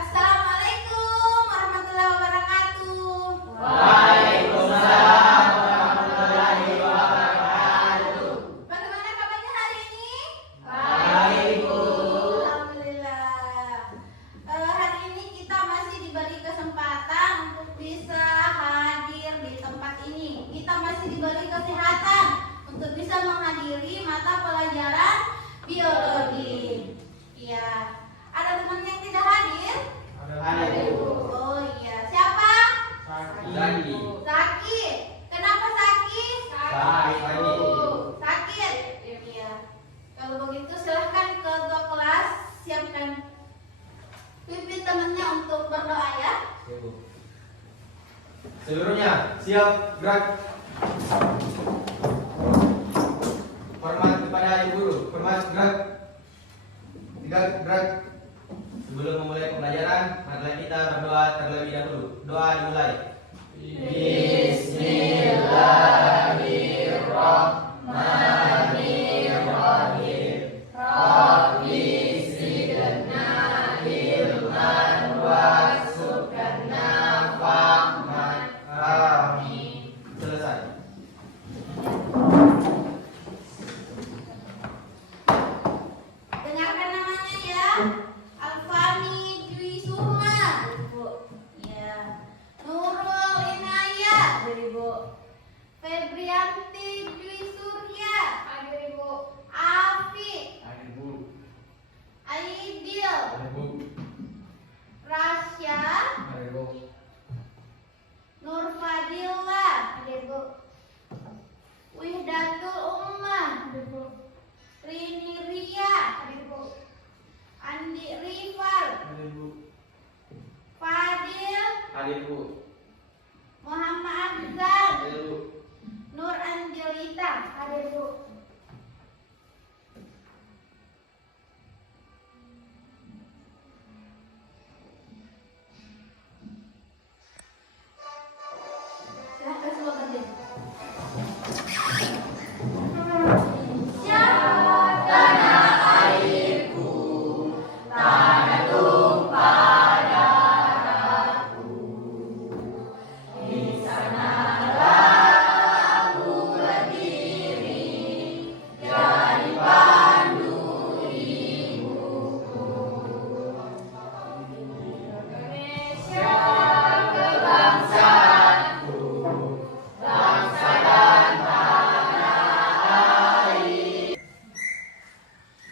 Assalamualaikum warahmatullahi wabarakatuh. Waalaikumsalam warahmatullahi wabarakatuh. Bagaimana kabarnya hari ini? Baik, Bu. Alhamdulillah. Hari ini kita masih diberi kesempatan untuk bisa hadir di tempat ini. Kita masih diberi kesehatan untuk bisa menghadiri mata pelajaran biologi. Iya. Ada teman yang tidak hadir? Ada, Bu. Oh iya. Siapa? Zaki. Zaki. Kenapa sakit? Sakit. Sakit. Iya. Kalau begitu silahkan ketua kelas siapkan pimpin temannya untuk berdoa ya. Seluruhnya siap, gerak. Hormat kepada ibu guru. Hormat, gerak. Tiga, gerak. Sebelum memulai pembelajaran, marilah kita berdoa terlebih dahulu. Doa dimulai. Bismillahirrahmanirrahim. Rabbi zidna ilman warzuqna fahman. Amin. Selesai. Dengarkan namanya ya. Alfani Dwi Suma, Ibu. Ya. Nurul Inayah, Ibu. Febrianti Dwi Surya, Ibu. Afi, Aidil, Rasya, Nur Fadila, Ibu. Wihdatul Ummah, Ibu. Rini Ria, Ibu. Andi Rifal, Fadil, Muhammad Azhar, Nur Angelita, Ibu. Silahkan semua berdiri.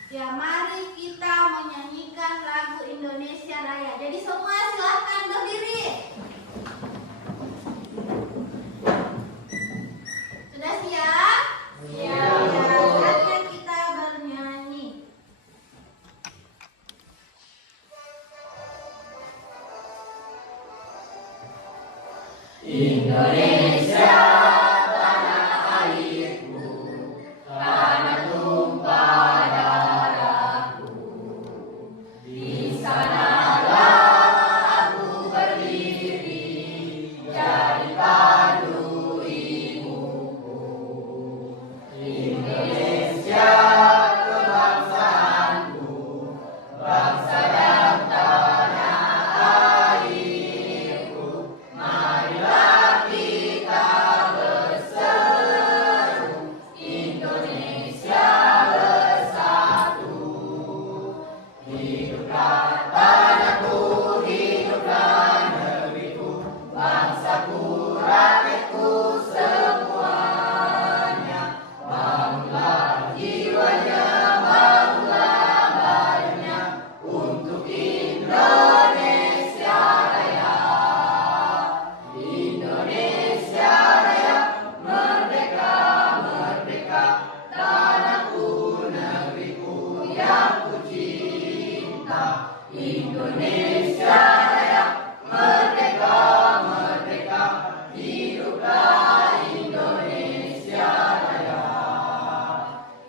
Ya, mari kita menyanyikan lagu Indonesia Raya. Jadi semua silahkan berdiri. Sudah siap? Siap. Ya, saatnya kita bernyanyi. Indonesia, tanah airku, tanah tumpah darahku. Di sanalah aku berdiri, jadi pandu ibuku. Indonesia, kebangsaanku, bangsa dan tanah airku. Marilah kita berseru, Indonesia bersatu. Hiduplah tanahku, hiduplah negeriku, bangsaku, rakyatku semuanya. Bangunlah jiwanya, bangunlah badannya untuk Indonesia Raya. Indonesia Raya, merdeka, merdeka, tanahku, negeriku yang ku cinta. Indonesia Raya, merdeka, merdeka, hiduplah Indonesia Raya.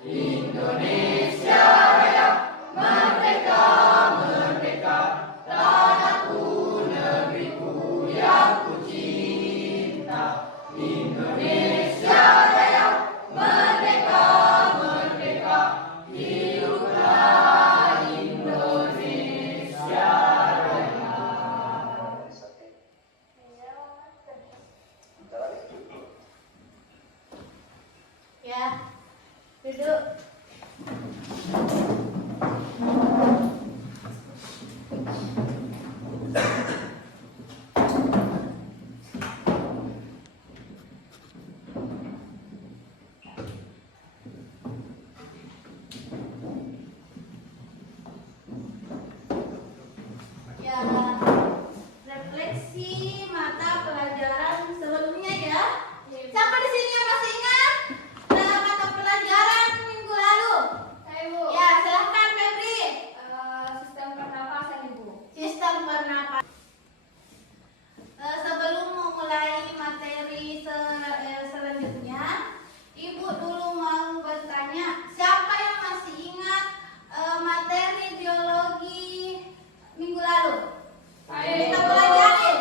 Indonesia Raya, merdeka, merdeka, tanahku, negeriku yang ku cinta. Indonesia Raya, merdeka, merdeka, hiduplah Indonesia Raya. Ya, refleksi mata pelajaran sebelumnya ya. Siapa di sini yang masih ingat mata pelajaran minggu lalu? Saya, Bu. Ya, silahkan Febri. Sistem pernapasan, Ibu. Sistem pernapasan. Sebelum memulai materi selanjutnya, Ibu dulu mau bertanya, siapa yang masih ingat materi biologi minggu lalu? Kita pelajari.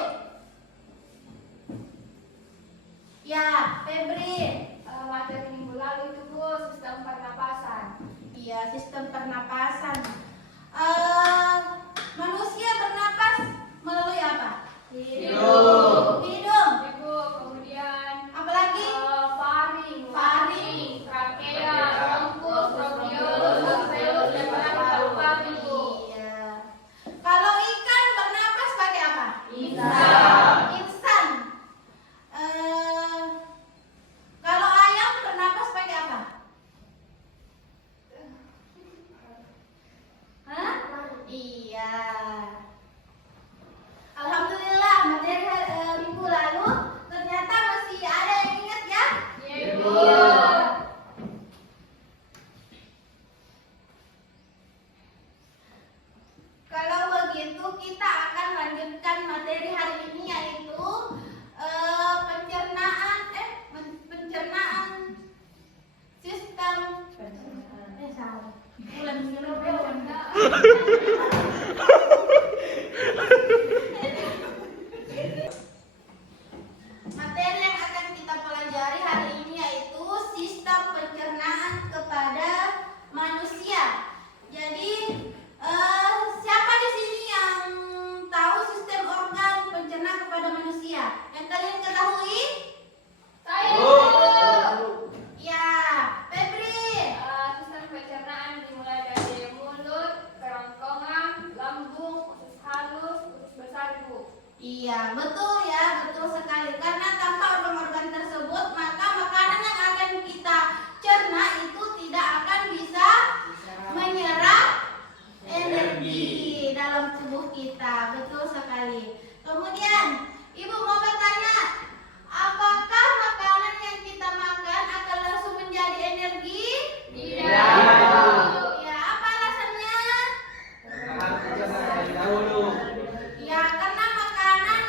Ya, Febri. Materi minggu lalu itu, Bu, sistem pernapasan. Iya, sistem pernapasan. Manusia bernapas melalui apa? Hidung. Hidung. Ibu, kemudian Apalagi? faring, Faring. trakea, bronkus, bronkiolus, alveolus, dan paru-paru, Ibu. Iya. Kalau ikan bernapas pakai apa? Insang. Insang. Kalau ayam bernapas pakai apa? Hah? Iya. Alhamdulillah materi minggu lalu ternyata masih ada yang ingat ya? Iya, Ibu. Kalau begitu kita akan lanjutkan materi hari ini yaitu pencernaan sistem salah. Bulan materi yang akan kita pelajari hari ini yaitu sistem pencernaan kepada manusia. Jadi siapa di sini yang tahu sistem organ pencernaan kepada manusia? Yang kalian ketahui? Saya, Ya, Febri. sistem pencernaan dimulai dari mulut, kerongkongan, lambung, usus halus, usus besar, Ibu. Iya, betul ya, betul sekali. Karena tanpa organ-organ tersebut, maka makanan yang akan kita cerna itu tidak akan bisa menyerap energi dalam tubuh kita. Betul sekali. Kemudian, Ibu mau bertanya, apakah makanan yang kita makan akan langsung menjadi energi? Tidak. Ya, apa alasannya? Ya, karena makanan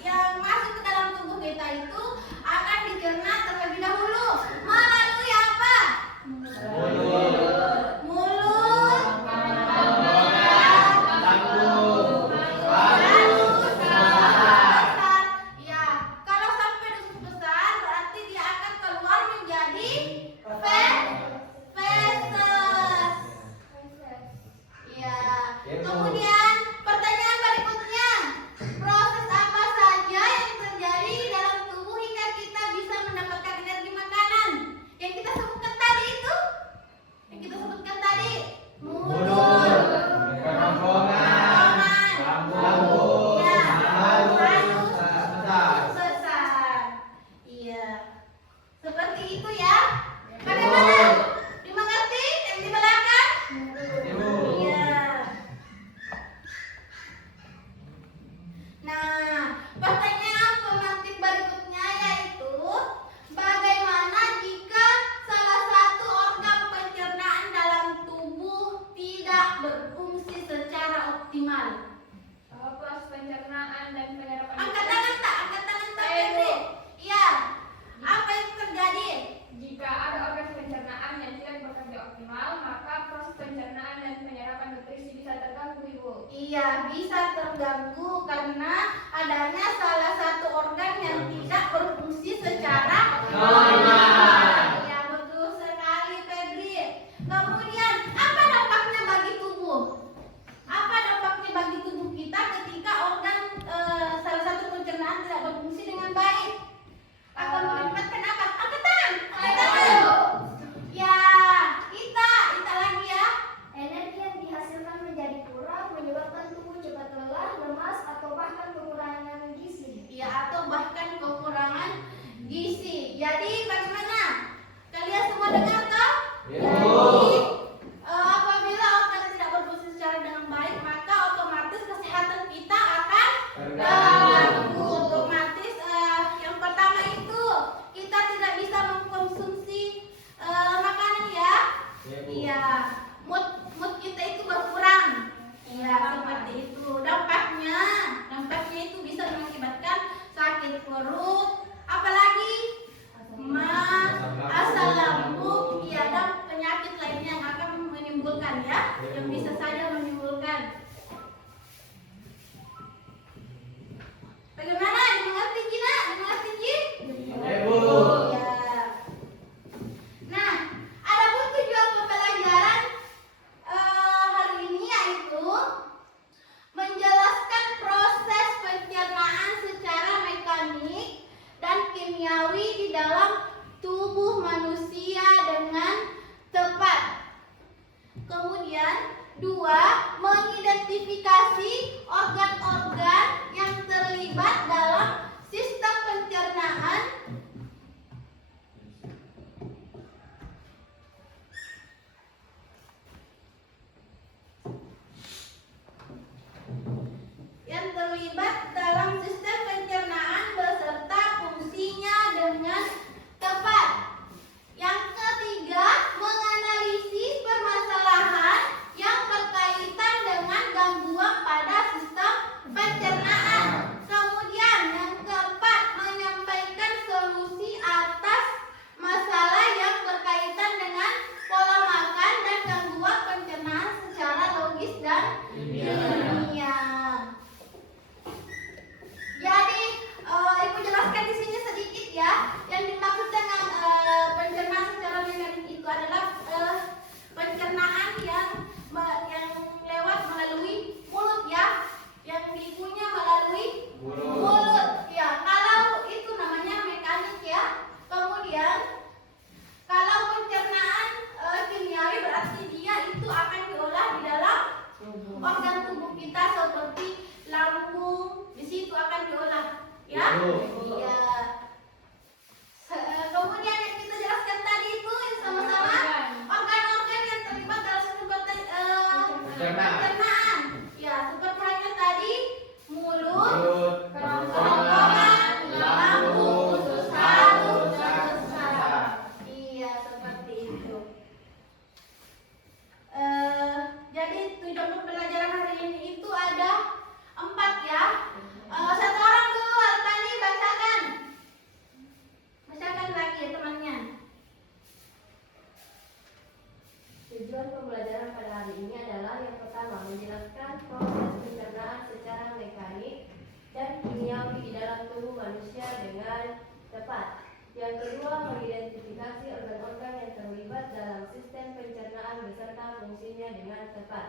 yang masuk ke dalam tubuh kita itu akan dicerna terlebih dahulu melalui apa? Mulut, besar. Ya, kalau sampai usus besar berarti dia akan keluar menjadi feses. Ya. Kemudian pertanyaan berikutnya, proses apa saja yang terjadi di dalam tubuh hingga kita bisa mendapatkan energi makanan? Yang kita sebutkan tadi itu? Yang kita sebutkan tadi? Mulut, kerongkongan, lambung, ya, halus, besar. Iya. Seperti itu ya. Bagaimana? Dimengerti yang di belakang? Iya. Nah, pertanyaan pemantik berikutnya yaitu bagaimana jika salah satu organ pencernaan dalam tubuh tidak berfungsi secara optimal? Proses pencernaan dan penyerapan Angkat tangan tak? Angkat tangan tak, Febri? Iya. Apa yang terjadi? Jika ada organ pencernaan yang tidak bekerja optimal, maka proses pencernaan dan penyerapan nutrisi bisa terganggu, Ibu. Iya, bisa terganggu karena adanya salah satu organ yang tidak berfungsi secara normal. Iya, betul sekali, Febri. Kemudian, apa dampaknya bagi tubuh? Apa dampaknya bagi tubuh kita ketika organ salah satu pencernaan tidak berfungsi dengan baik? Akan menyebabkan apa? Angkat tangan. Angkat tangan. Ya, kita lagi ya. Energi yang dihasilkan menjadi kurang menyebabkan perut, apalagi asam lambung, ya, dan penyakit lainnya yang akan menimbulkan, ya, yang bisa saja menimbulkan. Bagaimana? Dimengerti Cina? Dimengerti Ci? Ya, Bu. Ya. Nah, ada pun tujuan pembelajaran hari ini yaitu menjelaskan proses pencernaan secara mekanik dan kimiawi di dalam tubuh manusia dengan tepat. Kemudian, 2, mengidentifikasi organ-organ yang terlibat dalam sistem pencernaan beserta fungsinya dengan tepat. Yang ketiga, menganalisis permasalahan yang berkaitan dengan gangguan pada sistem pencernaan. Kemudian yang keempat, menyampaikan solusi atas masalah yang berkaitan dengan pola makan dan gangguan pencernaan secara logis dan ilmiah. Jadi, Ibu jelaskan di sini sedikit ya. Yang dimaksud dengan pencernaan secara mekanik itu adalah pencernaan yang lewat melalui mulut ya, yang diikunya melalui mulut. Ya, kalau itu namanya mekanik ya. Kemudian, kalau pencernaan kimiawi berarti dia itu akan diolah di dalam organ tubuh kita seperti lambung, di situ akan diolah, ya. Ya. Kemudian yang kita jelaskan tadi itu sama-sama organ-organ yang terlibat dalam sistem pencernaan. Ya, seperti halnya tadi mulut, kerongkongan, lambung, usus halus, dan usus saraf. Iya, seperti itu. Jadi tujuan pembelajaran hari ini itu ada 4 ya. Satu orang dulu, Alpani bacakan. Bacakan lagi ya temannya. Tujuan pembelajaran pada hari ini adalah yang pertama, menjelaskan proses pencernaan secara mekanik dan kimiawi di dalam tubuh manusia dengan tepat. Yang kedua, mengidentifikasi organ-organ yang terlibat dalam sistem pencernaan beserta fungsinya dengan tepat.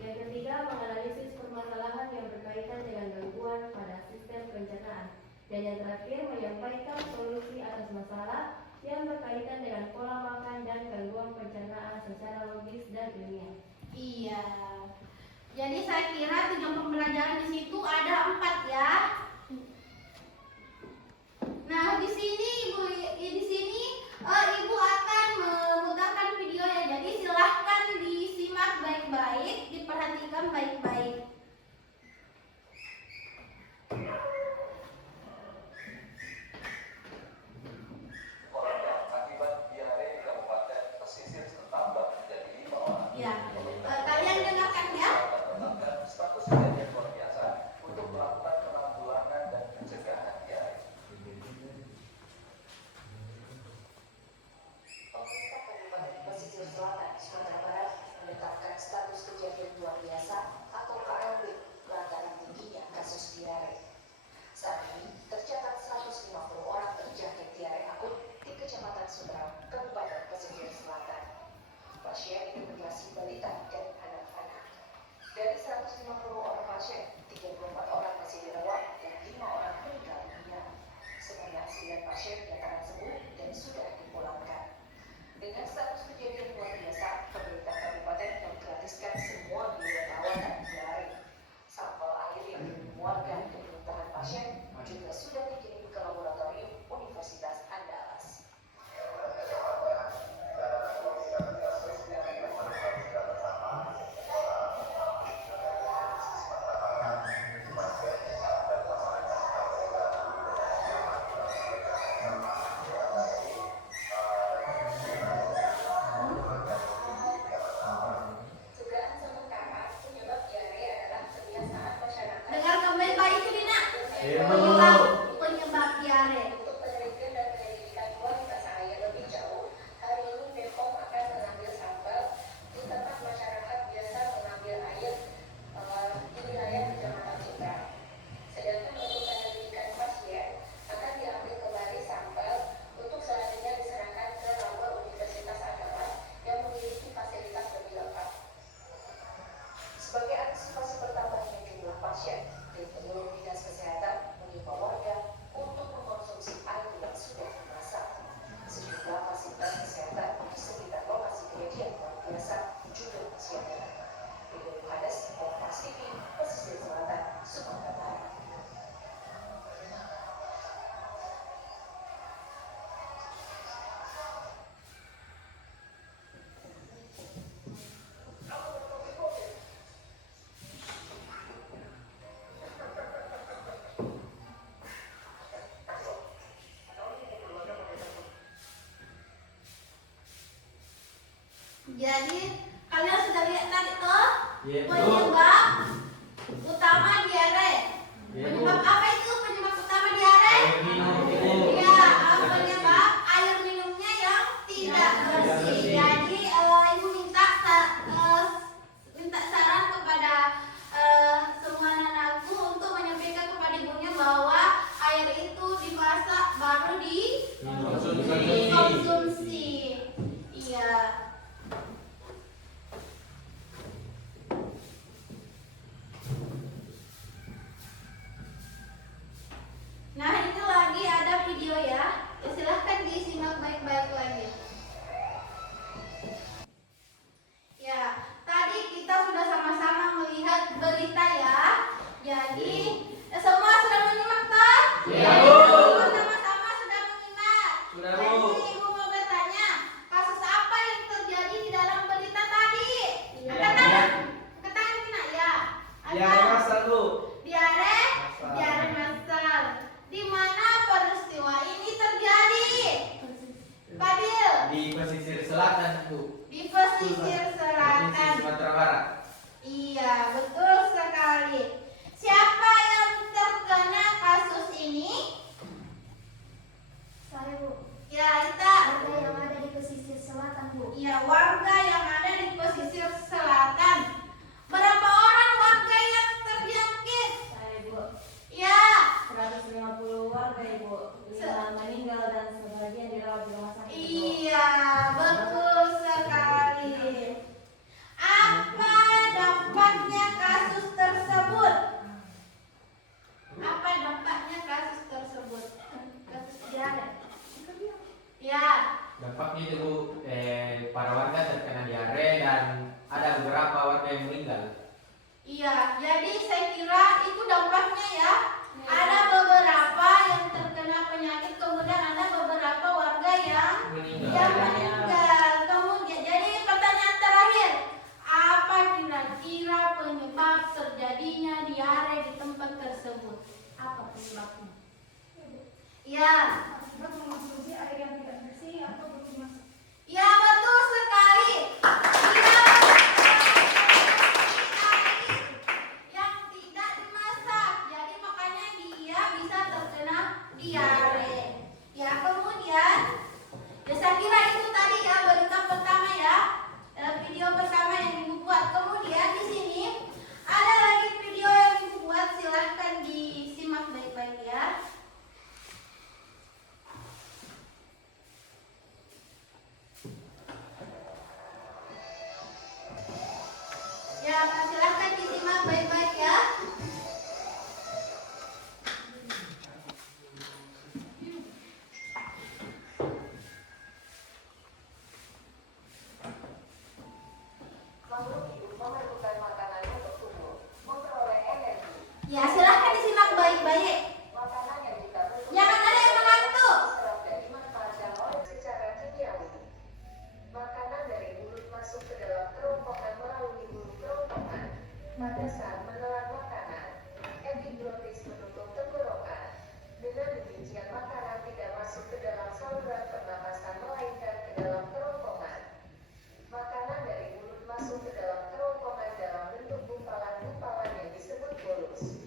Yang ketiga, menganalisis permasalahan yang berkaitan dengan gangguan pada sistem pencernaan. Dan yang terakhir, menyampaikan solusi atas masalah yang berkaitan dengan pola makan dan gangguan pencernaan secara logis dan ilmiah. Iya. Jadi saya kira tujuan pembelajaran di situ ada 4 ya. Nah, di sini Ibu akan memutarkan video ya. Jadi silahkan disimak baik-baik, diperhatikan baik-baik. Ya, kalian dengarkan ya. Status kejadian luar biasa untuk melakukan penanggulangan dan pencegahan diare. Pemerintah Kabupaten Pesisir Selatan, Sumatera Barat menetapkan status kejadian luar biasa atau KLB lantaran tingginya kasus diare. Saat ini tercatat 150 orang terjangkit diare akut di Kecamatan Sumerau, Kabupaten Pesisir Selatan. Pasien itu berasal balita dan anak-anak. Dari 150 orang pasien, 34 orang masih dirawat dan 5 orang meninggal dunia. Sebanyak 9 pasien dinyatakan sembuh dan sudah dipulangkan. Dengan status kejadian luar biasa, pemerintah kabupaten menggratiskan semua biaya perawatan diare. Sampel air yang diminum warga dan muntahan pasien juga sudah dikirim ke laboratorium Universitas Andalas. Dugaan sementara penyebab diare adalah kebiasaan masyarakat Dengarkan baik-baik itu Dina. Iya, Bu. Penyebab Ya. Akibat mengonsumsi air yang tidak bersih atau belum dimasak. Ya, betul sekali. Tidak air yang tidak dimasak. Jadi makanya dia bisa terkena diare. Ya, kemudian ya saya kira itu tadi ya berita pertama ya. Video pertama yang Ibu buat. Kemudian di sini ada lagi video yang Ibu buat, silahkan disimak baik-baik ya. Ya, silahkan disimak baik-baik ya. Makhluk hidup memerlukan makanan untuk tumbuh, memperoleh energi. Ya, silahkan disimak baik-baik. Makanan yang kita butuhkan Jangan ada yang mengantuk. diserap dan dimanfaatkan oleh secara kimiawi. Makanan dari mulut masuk ke dalam kerongkongan melalui mulut kerongkongan. Pada saat menelan makanan, epiglotis menutup tenggorokan. Dengan demikian makanan tidak masuk ke dalam saluran pernapasan melainkan ke dalam kerongkongan. Makanan dari mulut masuk ke dalam kerongkongan dalam bentuk gumpalan-gumpalan yang disebut bolus.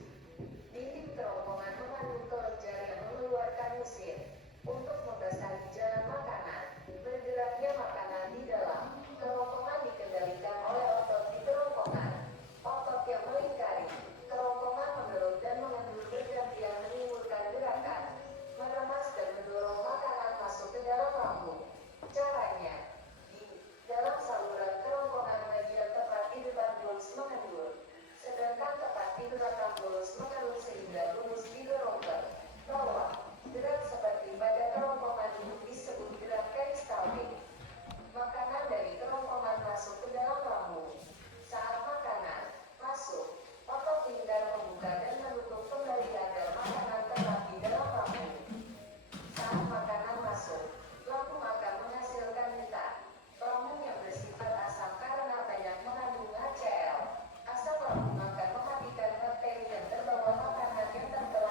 Dinding kerongkongan mengandung kelenjar yang mengeluarkan mesin untuk membasahi jalan makanan. Bergeraknya makanan di dalam kerongkongan dikendalikan oleh otot di kerongkongan. Otot yang melingkari kerongkongan mengerut dan mengendur bergantian menimbulkan gerakan, meremas dan mendorong makanan masuk ke dalam lambung. Caranya, di dalam saluran kerongkongan bagian tepat di depan bolus mengendur, sedangkan tepat di belakang bolus mengerut sehingga bolus didorong ke bawah. Gerak seperti pada kerongkongan ini disebut gerak peristaltik. Makanan dari kerongkongan masuk ke dalam lambung. Saat makanan masuk, otot lingkar membuka dan menutup kembali agar makanan tetap di dalam lambung. Saat makanan masuk, lambung akan menghasilkan nita, lambung yang bersifat asam karena banyak mengandung HCl. Asam lambung akan mematikan bakteri yang terbawa makanan yang terbawa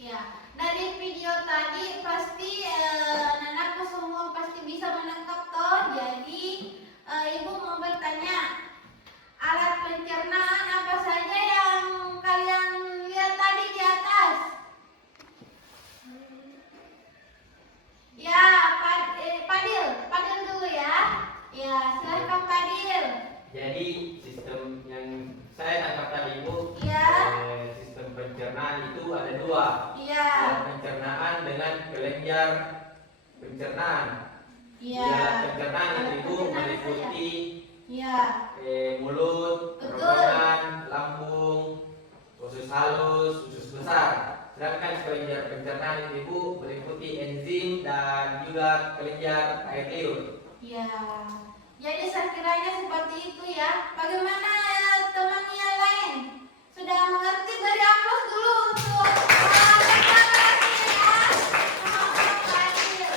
Ya, dari video tadi pasti anakku semua pasti bisa menangkap toh. Jadi ibu mau bertanya, alat pencernaan apa saja yang kalian lihat tadi di atas? Ya, Padil dulu ya. Ya, silakan Padil. Jadi sistem yang saya tangkap tadi Bu, Iya. sistem pencernaan itu ada dua. Iya. Alat pencernaan dengan kelenjar pencernaan. Iya. Alat pencernaan Alat itu pencernaan meliputi Iya. mulut, Betul. kerongkongan, lambung, usus halus, usus besar. Sedangkan kelenjar pencernaan itu meliputi enzim dan juga kelenjar air liur. Ya, jadi sekiranya seperti itu ya. Bagaimana teman yang lain? Sudah mengerti? Beri aplaus dulu untuk deklarasi ya. Sama-sama Fadil.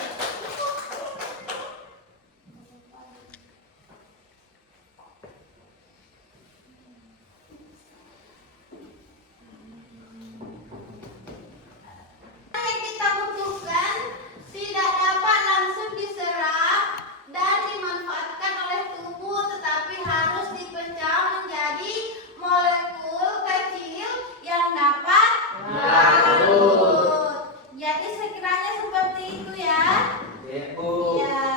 Yang kita butuhkan tidak dapat langsung diserap dan dimanfaatkan oleh tubuh, tetapi harus dipecah menjadi molekul kecil yang dapat larut. Jadi sekiranya seperti itu ya. Ya, Bu. Iya.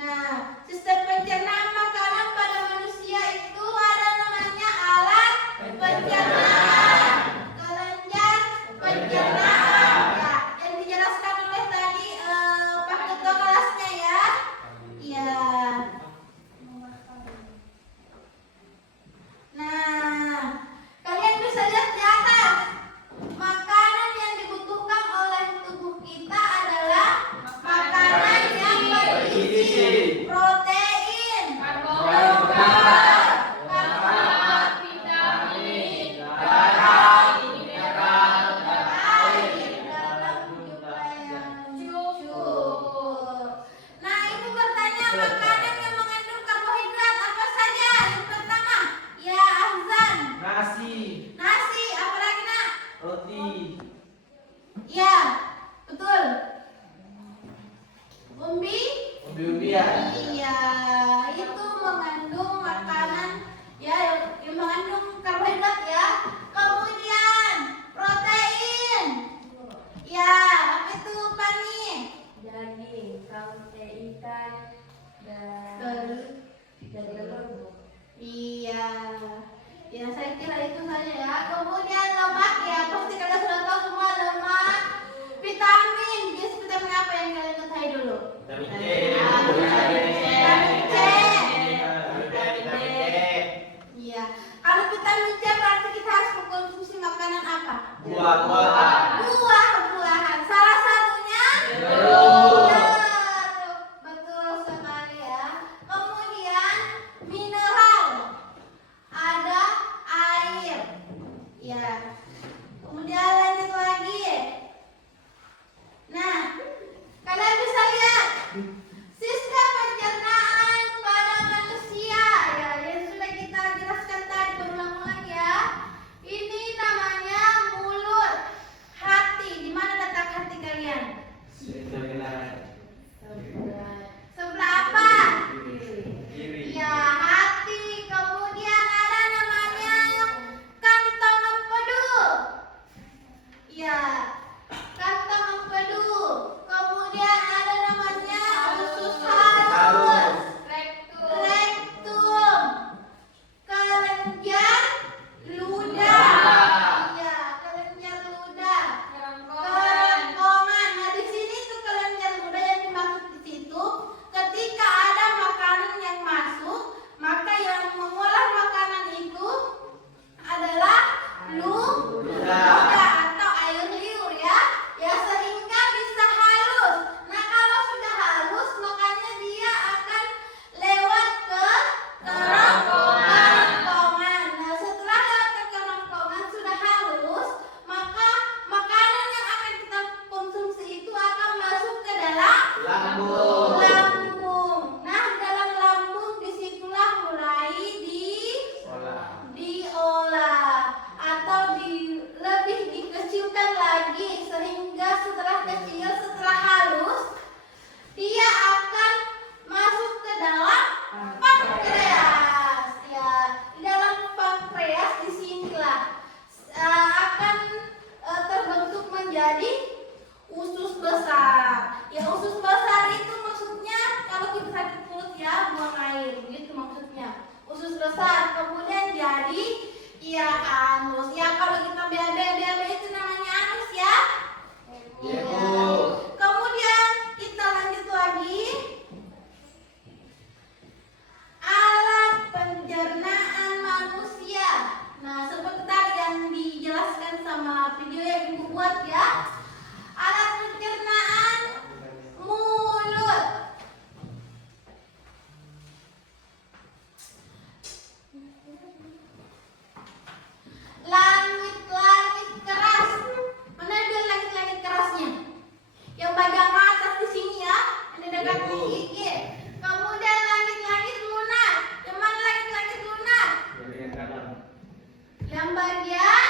Nah, sistem pencernaan makanan pada manusia itu ada namanya alat pencernaan, kelenjar pencernaan. Ya, yang dijelaskan oleh tadi Pak Ketua kelasnya ya. Iya. Nah, kalian bisa lihat di atas. Makanan yang dibutuhkan oleh tubuh kita adalah makanan yang bergizi, protein, karbohidrat, vitamin, darah, mineral, dan air dalam jumlah yang cukup. Nah, ibu bertanya makanan yang mengandung karbohidrat apa saja? Yang pertama, ya Ahzan. Nasi, apalagi nak? Roti. Ya, betul. Umbi-umbian. Iya, itu mengandung makanan ya yang mengandung karbohidrat ya. Kemudian protein. Ya, apa itu Pani? Daging, saute, ikan, dan telur. Iya. Ya, saya kira itu saja ya. Kemudian lemak ya, pasti kalian sudah tahu semua lemak. Vitamin, jenis vitamin apa yang kalian ketahui dulu? Vitamin C. Vitamin C. Vitamin D. Iya. Kalau vitamin C berarti kita harus mengkonsumsi makanan apa? Buah-buahan. Buah-buahan. Salah satunya Jeruk. Betul sekali ya. Kemudian mineral. Ada air. Ya. Kemudian lanjut lagi. Nah, kalian bisa lihat sistem pencernaan pada manusia ya, yang sudah kita jelaskan tadi berulang-ulang ya. Ini namanya mulut, hati. Di mana letak hati kalian? Sebelah apa? Kiri. Ya, hati. Kemudian ada namanya kantong empedu. Ya, kantong empedu. Kemudian ada namanya usus halus, rektum, kelenjar ludah. Iya, kelenjar ludah. Kerongkongan. Nah, di sini tuh kelenjar ludah yang dimaksud di situ. Ketika ada makanan yang masuk, maka yang mengolah makanan itu adalah ludah atau air liur ya. Ya, sehingga bisa halus. Nah, kalau sudah halus, makanya dia akan lewat ke kerongkongan. Nah, setelah lewat ke kerongkongan sudah halus, maka makanan yang akan kita konsumsi itu akan masuk ke dalam Lambung. lambung. Nah, dalam lambung disitulah mulai Olah. diolah atau lebih dia akan masuk ke dalam pankreas. Ya, di dalam pankreas disinilah akan terbentuk menjadi usus besar. Ya, usus besar itu maksudnya kalau kita sakit mulut ya buang air, gitu maksudnya. Usus besar kemudian jadi ya anus. Ya, kalau kita BAB itu namanya anus ya. Iya, Ya. Bu. Kemudian kita lanjut lagi. Alat pencernaan manusia. Nah, seperti tadi yang dijelaskan sama video yang Ibu buat ya. Alat pencernaan mulut. Langit-langit keras. Mana dia langit-langit kerasnya? Yang bagian atas di sini ya, ada dekat Iya, Bu. gigi. Kemudian langit-langit lunar. Yang mana langit-langit lunar? Yang bagian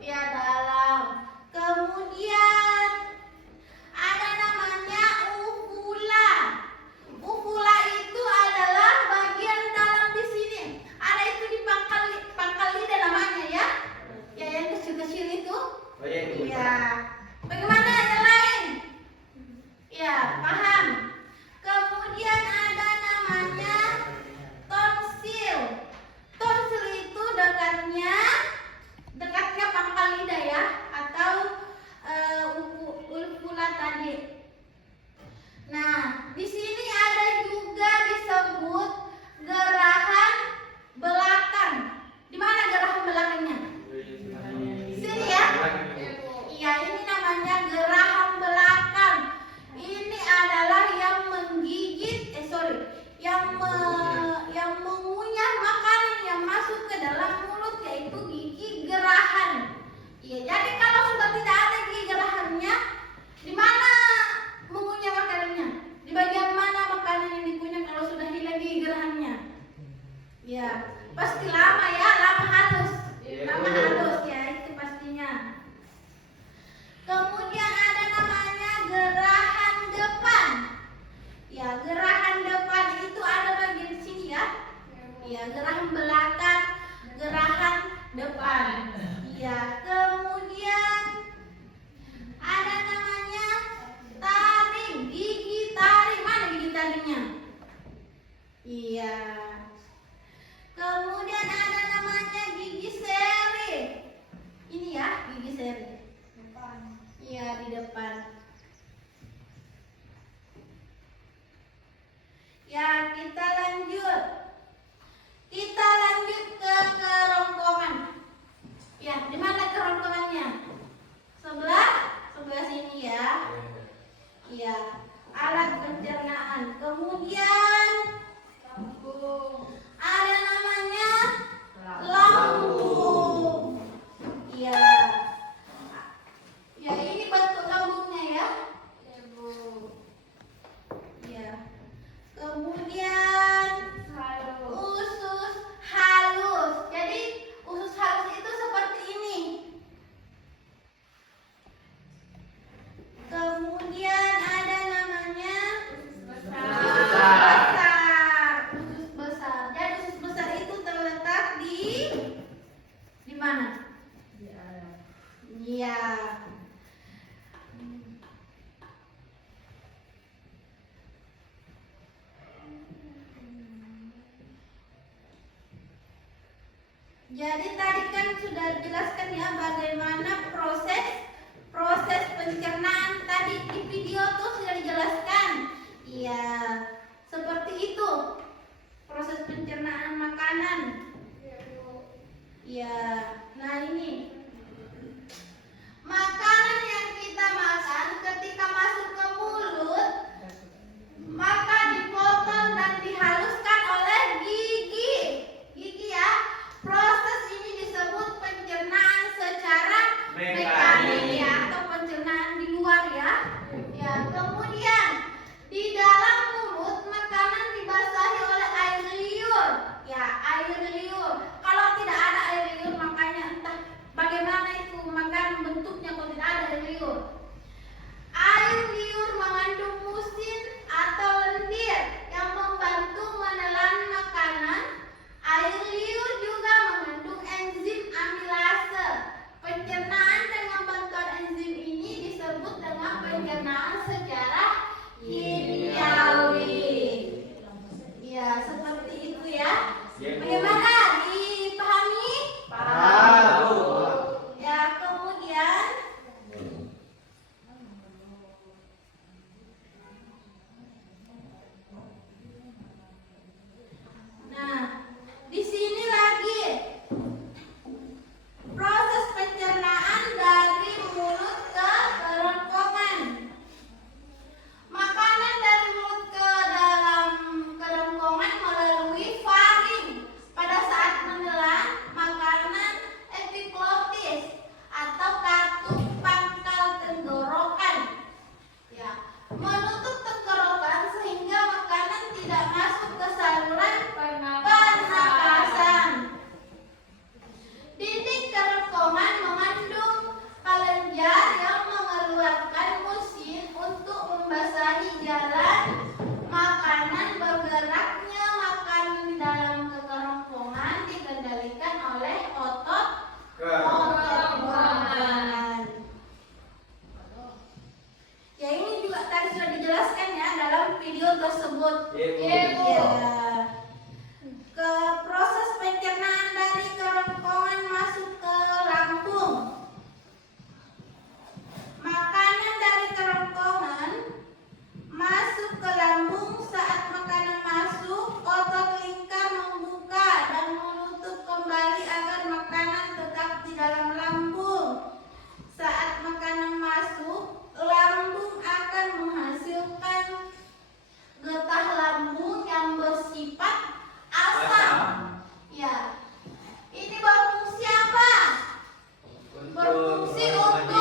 ya dalam. Kemudian ada namanya uvula. Uvula itu adalah bagian dalam di sini. Ada itu di pangkal lidah namanya ya. Ya, yang kecil-kecil itu. Oh, iya, Bu. Iya. Bagaimana yang lain? Ya, paham. Kemudian ada namanya tonsil. Tonsil itu dekatnya pangkal lidah ya, atau uvula tadi. Nah, di sini ada juga disebut gerahan belakang. Di mana gerahan belakangnya? Sini ya. Iya, ini namanya gerahan belakang. Ini adalah yang menggigit, yang mengunyah makanan yang masuk ke dalam mulut, yaitu gigi gerahan. Iya, jadi kalau sudah tidak ada gigi gerahannya, di mana mengunyah makanannya? Di bagian mana makanan yang dikunyah kalau sudah hilang gigi gerahannya? Ya, pasti lama ya, lama halus. Lama halus ya, itu pastinya. Kemudian ada namanya gerahan depan. Ya, gerahan depan itu ada bagian sini ya. Ya, gerahan belakang, gerahan depan. Ya, kemudian ada namanya taring, gigi taring. Mana gigi taringnya? Iya. Kemudian ada namanya gigi seri. Ini ya, gigi seri. Iya, di depan. Ya, kita lanjut. Kita lanjut ke kerongkongan. Ya, di mana kerongkongannya? Sebelah sini ya. Iya, alat pencernaan. Kemudian ada namanya lambung. Iya. Ya, ini bentuk lambungnya ya. Ya. Kemudian usus halus. Jadi usus halus itu seperti ini. Kemudian ada namanya usus besar. Usus besar. Jadi usus besar itu terletak di mana? Iya. Jadi tadi kan sudah dijelaskan ya bagaimana proses pencernaan tadi di video tuh sudah dijelaskan. Iya, seperti itu proses pencernaan makanan. Iya, nah ini makanan yang kita makan ketika masuk ke mulut maka dipotong dan dihaluskan oleh gigi ya. Proses ini disebut pencernaan secara mekanik ya, atau pencernaan di luar ya. Ya, kemudian di dalam mulut makanan dibasahi oleh air liur. Ya, air liur. Kalau tidak ada air liur makanya entah bagaimana dalam lambung. Saat makanan masuk, lambung akan menghasilkan getah lambung yang bersifat asam. Ya, ini berfungsi apa? Berfungsi untuk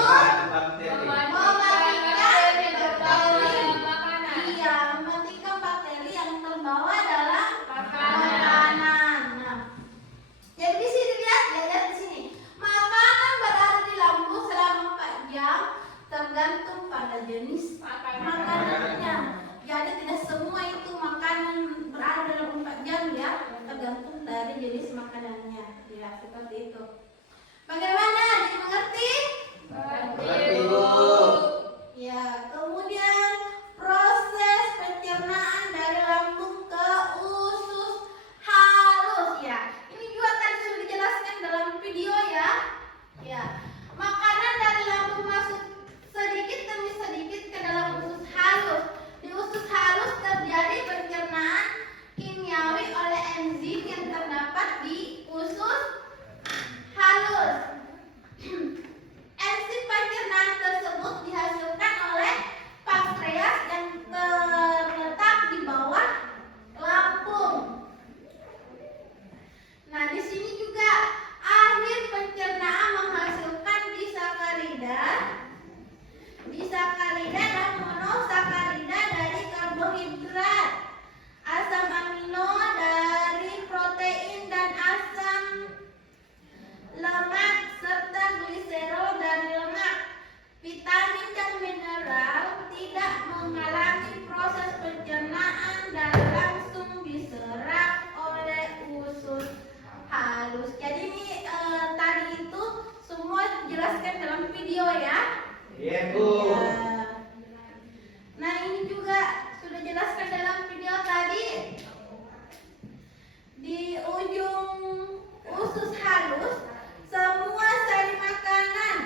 mematikan bakteri yang terbawa dalam makanan. Nah, jadi di sini lihat di sini. Makanan berada di lambung selama 4 jam tergantung pada jenis makanannya. Jadi tidak semua itu makanan berada dalam 4 jam ya, tergantung dari jenis makanannya. Ya, seperti itu. Bagaimana? Dimengerti? Ya, kemudian proses pencernaan dari lambung ke usus halus ya. Ini juga tadi sudah dijelaskan dalam video ya. Ya, makanan dari lambung masuk sedikit demi sedikit ke dalam usus halus. Di usus halus terjadi pencernaan kimiawi oleh enzim yang terdapat di usus halus. Enzim pencernaan tersebut dihasilkan oleh pankreas yang terletak di bawah lambung. Nah, di sini juga akhir pencernaan menghasilkan disakarida dan monosakarida dari karbohidrat, asam amino dari protein dan asam lemak serta gliserol dari lemak. Vitamin dan mineral tidak mengalami proses pencernaan dan langsung diserap oleh usus halus. Jadi ini tadi itu semua dijelaskan dalam video ya. Iya, Bu. Ya. Nah, ini juga sudah jelaskan dalam video tadi. Di ujung usus halus, semua sari makanan,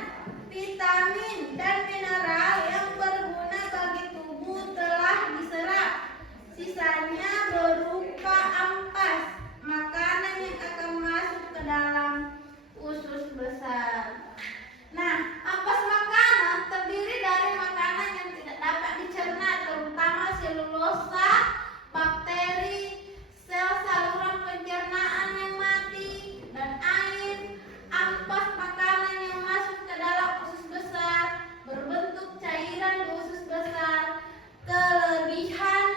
vitamin, dan mineral yang berguna bagi tubuh telah diserap. Sisanya berupa ampas, makanan yang akan masuk ke dalam usus besar. Nah, ampas makanan terdiri dari makanan yang tidak dapat dicerna, terutama selulosa, bakteri, sel saluran pencernaan yang mati, dan air. Ampas makanan yang masuk ke dalam usus besar berbentuk cairan di usus besar. Kelebihan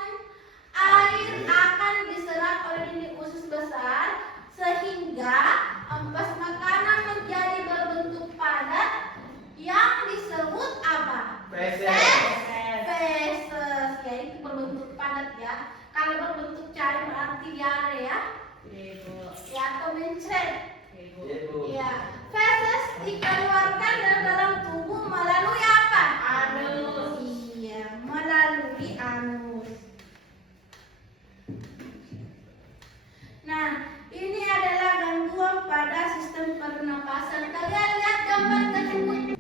air akan diserap oleh usus besar sehingga ampas makanan menjadi berbentuk padat yang disebut apa? Feses. Yaitu berbentuk padat ya. Kalau berbentuk cair berarti diare ya. Ya, atau mencret. Ya, feses dikeluarkan dari dalam tubuh melalui apa? Anus. Iya, melalui anus. Nah, ini adalah gangguan pada sistem pernapasan. Kalian lihat gambar tersebut.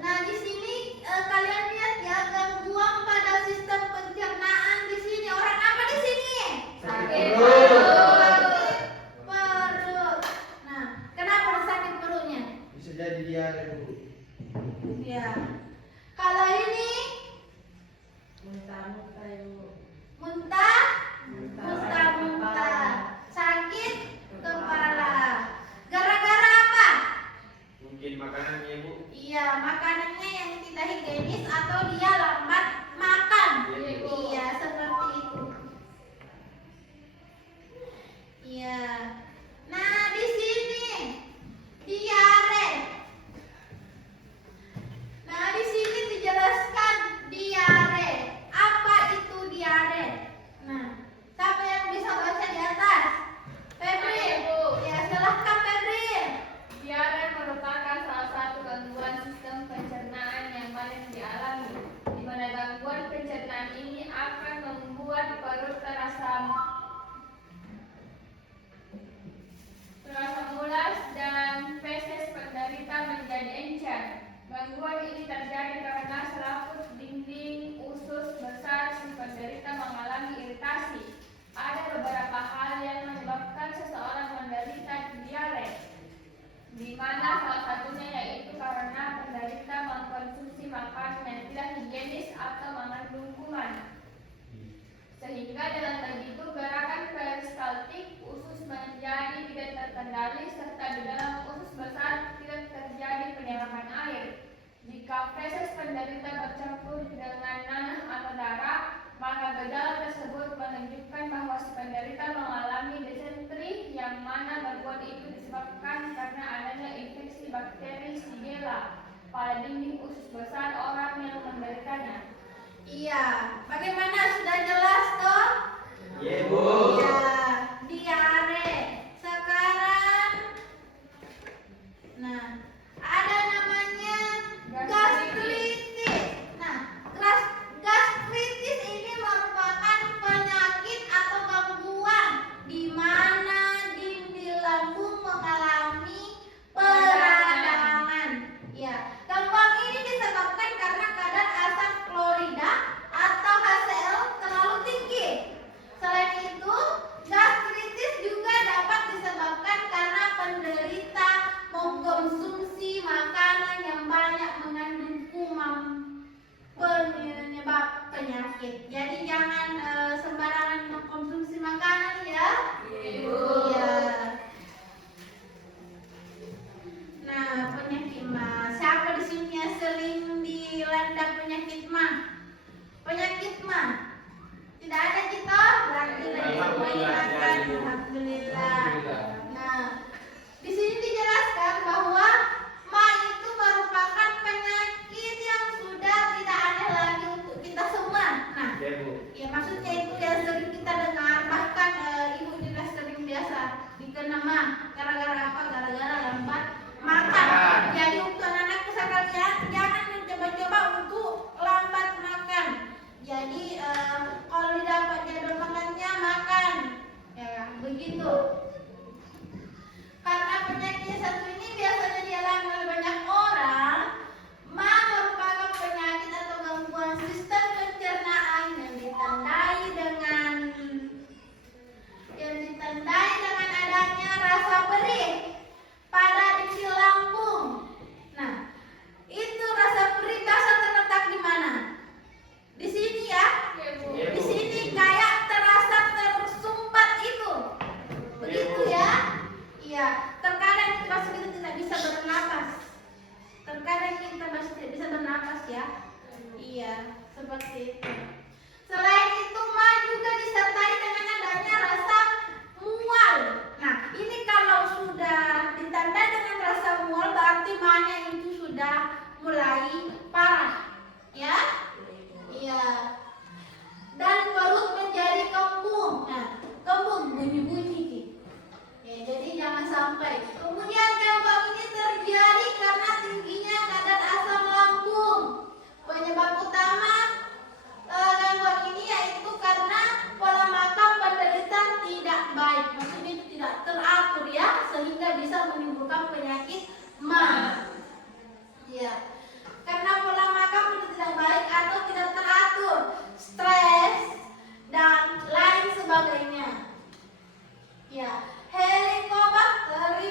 Nah, di sini kalian lihat ya gangguan pada sistem pencernaan di sini. Orang apa di sini? Sakit perut. Nah, kenapa sakit perutnya? Bisa jadi diare, Bu. Ya. Kalau ini muntah, sakit kepala. Gara-gara apa? Mungkin makanannya, Bu. Iya, makanannya yang tidak higienis atau dia lambat makan. Iya, seperti itu. Iya. Nah, di sini diare. Nah, di sini terkendali serta di dalam usus besar tidak terjadi penyerapan air. Jika feses penderita bercampur dengan nanah atau darah, maka gejala tersebut menunjukkan bahwa si penderita mengalami disentri yang mana gangguan itu disebabkan karena adanya infeksi bakteri Shigella pada dinding usus besar orang yang menderitanya. Iya, bagaimana sudah jelas toh? Iya, Bu. Iya, diare. Sekarang, nah, ada namanya gastritis. Nah, gastritis ini merupakan penyakit atau gangguan di mana dinding lambung mengalami peradangan. Ya, gangguan ini disebabkan karena kadar asam klorida atau HCl terlalu tinggi. Selain itu, gastritis juga dapat disebabkan karena penderita mengkonsumsi makanan yang banyak mengandung kuman penyebab penyakit. Jadi jangan sembarangan mengkonsumsi makanan ya. Iya. Nah, penyakit mah. Siapa di sini yang sering dilanda penyakit mah? Penyakit mah. Tidak ada kita, berarti menyenangkan. Alhamdulillah. Nah, di sini dijelaskan bahwa mah itu merupakan penyakit yang sudah tidak aneh lagi untuk kita semua. Nah, Iya, Bu. ya maksudnya itu yang sering kita dengar, bahkan ibu juga sering biasa dikena mah. Gara-gara apa? Gara-gara lambat makan. Jadi untuk anak-anak sekalian jangan mencoba-coba untuk lambat makan. Jadi kalau didapat jadwal makannya makan, ya begitu. Karena penyakit satu ini biasanya dialami oleh banyak orang, mah merupakan penyakit atau gangguan sistem pencernaan yang ditandai dengan adanya rasa perih pada dinding lambung. Nah, itu rasa perih biasa terletak di mana? Di sini ya. Di sini kayak terasa tersumbat itu. Begitu ya. Iya, terkadang kita masih tidak bisa bernapas. Terkadang kita masih tidak bisa bernapas ya. Iya, seperti itu. Selain itu mah juga disertai dengan adanya rasa mual. Nah, ini kalau sudah ditandai dengan rasa mual berarti mahnya itu sudah mulai parah. Ya? Iya. Dan perut menjadi kembung. Nah, kembung bunyi-bunyi. Ya, jadi jangan sampai. Kemudian gangguan ini terjadi karena tingginya kadar asam lambung. Penyebab utama gangguan ini yaitu karena pola makan penderita tidak baik. Maksudnya itu tidak teratur ya, sehingga bisa menimbulkan penyakit mah. Ya. Karena pola makan tidak baik atau tidak teratur, stres dan lain sebagainya. Ya, Helicobacter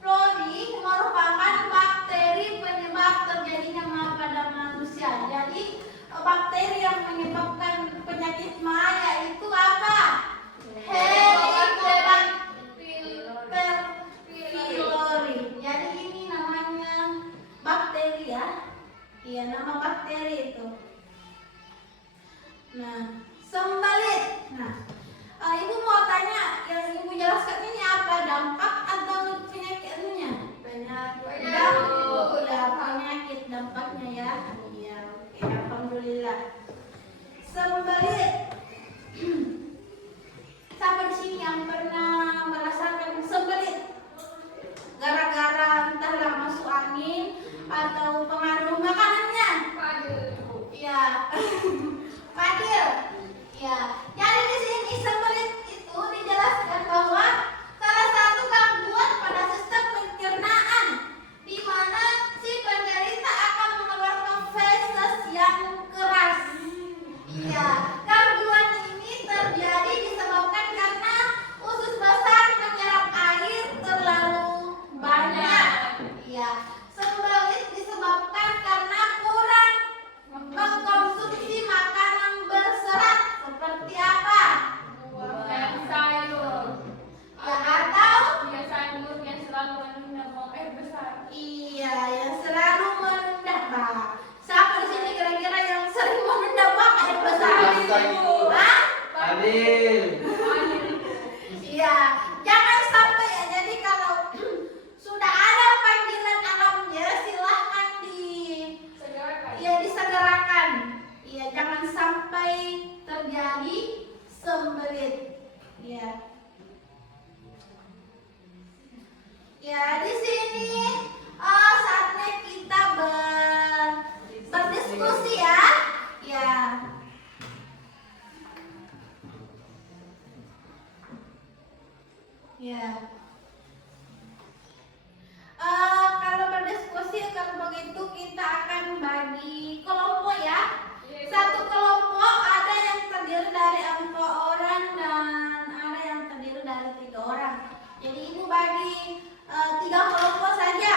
pylori merupakan bakteri penyebab terjadinya mah pada manusia. Jadi bakteri yang menyebabkan penyakit mah yaitu apa? Helicobacter pylori. Jadi ini namanya bakteri ya. Iya, nama bakteri itu. Nah, sembelit. Nah, ibu mau tanya, yang ibu jelaskan ini apa? Dampak atau penyakitnya? Penyakit dampaknya ya. Iya, oke, alhamdulillah. Sembelit. Siapa di sini yang pernah merasakan sembelit? Gara-gara entahlah masuk angin atau pengaruh makanannya? Iya. Fadil. Ya. Jadi di sini sembelit itu dijelaskan bahwa salah satu gangguan pada sistem pencernaan di mana si penderita akan mengeluarkan feses yang keras. Iya. Gangguan ini terjadi disebabkan karena usus besar menyerap air terlalu banyak. Iya. Sembelit disebabkan karena kurang mengkonsumsi makanan lagi. Hah? Adil. Iya, jangan sampai ya. Jadi kalau sudah ada panggilan alamnya, silahkan disegerakan. Iya, jangan sampai terjadi sembelit. Iya. Ya, di sini saatnya kita berdiskusi ya. Ya. Ya. Kalau berdiskusi, kalau begitu kita akan bagi kelompok ya. Satu kelompok ada yang terdiri dari 4 orang dan ada yang terdiri dari 3 orang. Jadi ibu bagi 3 kelompok saja.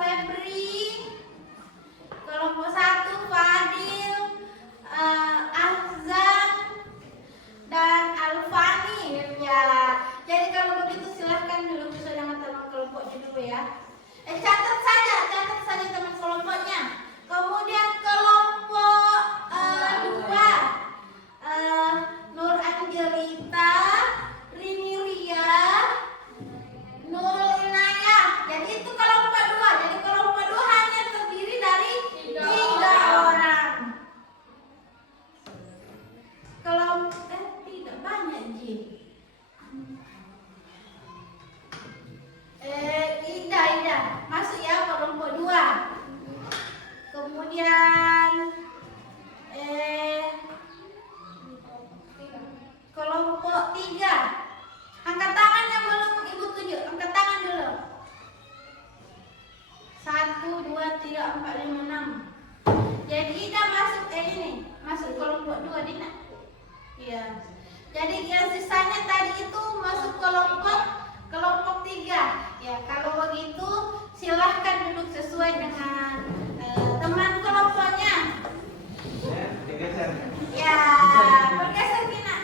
Febri, kelompok 1 Fadil, Ahzan, dan Alfani. Ya, jadi kalau begitu silahkan duduk sesuai dengan teman kelompoknya dulu ya. Catat saja teman kelompoknya. Kemudian kelompok 2 Nur Angelita, Rini Ria, Nurul Inayah. Jadi itu kelompok 2. Jadi kelompok 2 hanya terdiri dari 3 orang. Tidak banyak Ji. Ida masuk ya kelompok 2. Kemudian kelompok 3. Angkat tangan yang belum ibu tunjuk. Angkat tangan dulu. 1, 2, 3, 4, 5, 6. Jadi Ida masuk masuk kelompok 2 Dina. Iya. Jadi yang sisanya tadi itu masuk kelompok 3. Ya, kalau begitu silahkan duduk sesuai dengan teman kelompoknya. Ya, bergeser Dina.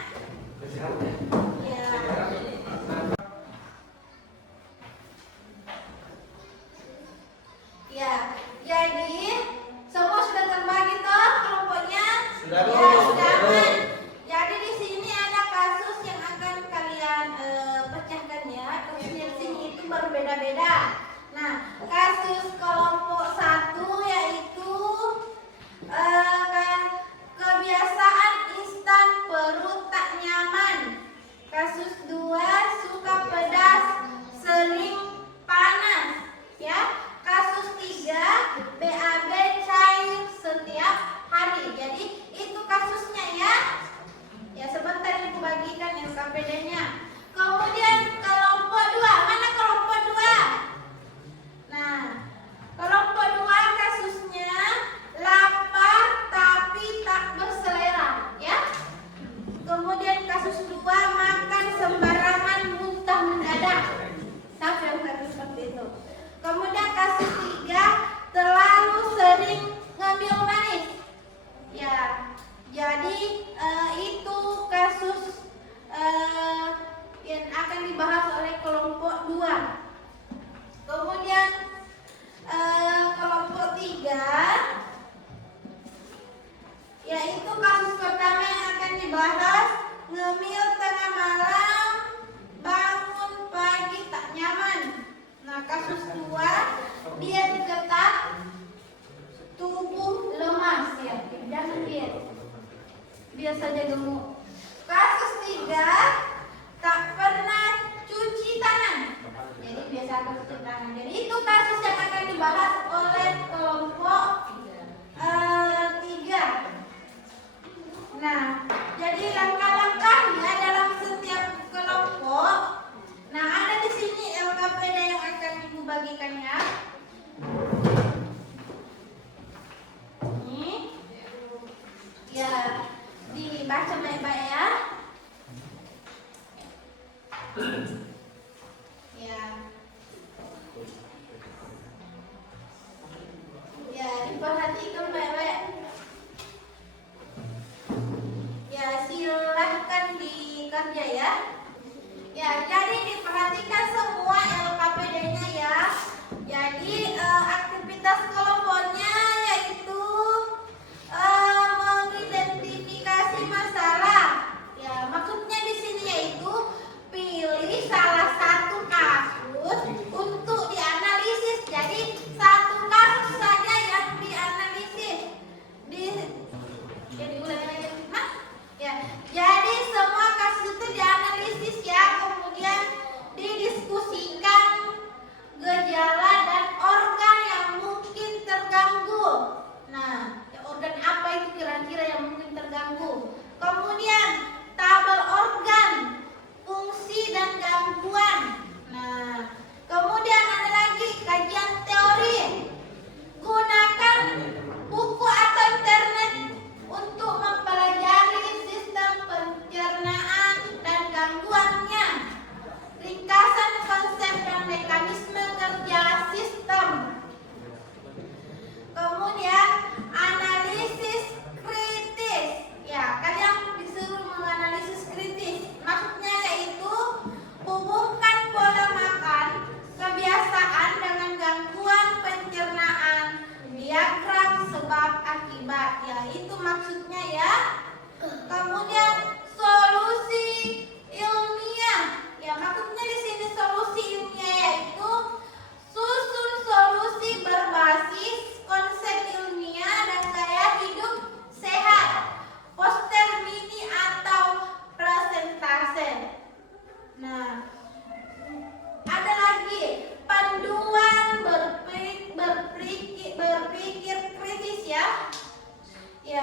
Ya. Ya, jadi semua sudah terbagi toh kelompoknya? Sudah, Bu. Ya, sudah aman. Jadi di sini ada kasus yang akan kalian pecahkan ya. Kasusnya di sini itu berbeda-beda. Nah, kasus kelompok 1 yaitu kebiasaan instan perut tak nyaman. Kasus 2 suka pedas, sering panas. Ya. Kasus 3 BAB cair setiap hari. Jadi itu kasusnya ya. Ya, sebentar ibu bagikan LKPD-nya. Kemudian kelompok 2. Mana kelompok 2? Nah, kelompok 2 kasusnya lapar tapi tak berselera, ya. Kemudian kasus 2 makan sembarangan, muntah mendadak. Siapa yang tadi seperti itu? Kemudian kasus 3 terlalu sering ngambil manis. Ya, jadi itu kasus yang akan dibahas oleh kelompok 2. Kemudian kelompok 3 yaitu kasus pertama yang akan dibahas, ngemil tengah malam, bangun pagi tak nyaman. Nah, kasus 2 diet ketat, tubuh lemas ya, jangan diet, biar saja gemuk. Kasus 3 tak pernah cuci tangan, jadi biasa cuci tangan. Jadi itu kasus yang akan dibahas oleh kelompok 3. Nah, jadi langkah-langkahnya dalam setiap kelompok. Nah, ada di sini LKPD yang akan ibu bagikan ya. Ini, ya, dibaca baik-baik ya. Ya, ya, diperhatikan baik-baik. Ya, silahkan dikerja ya. Ya, jadi diperhatikan semua LKPD-nya ya. Jadi aktivitas kelompoknya yaitu mengidentifikasi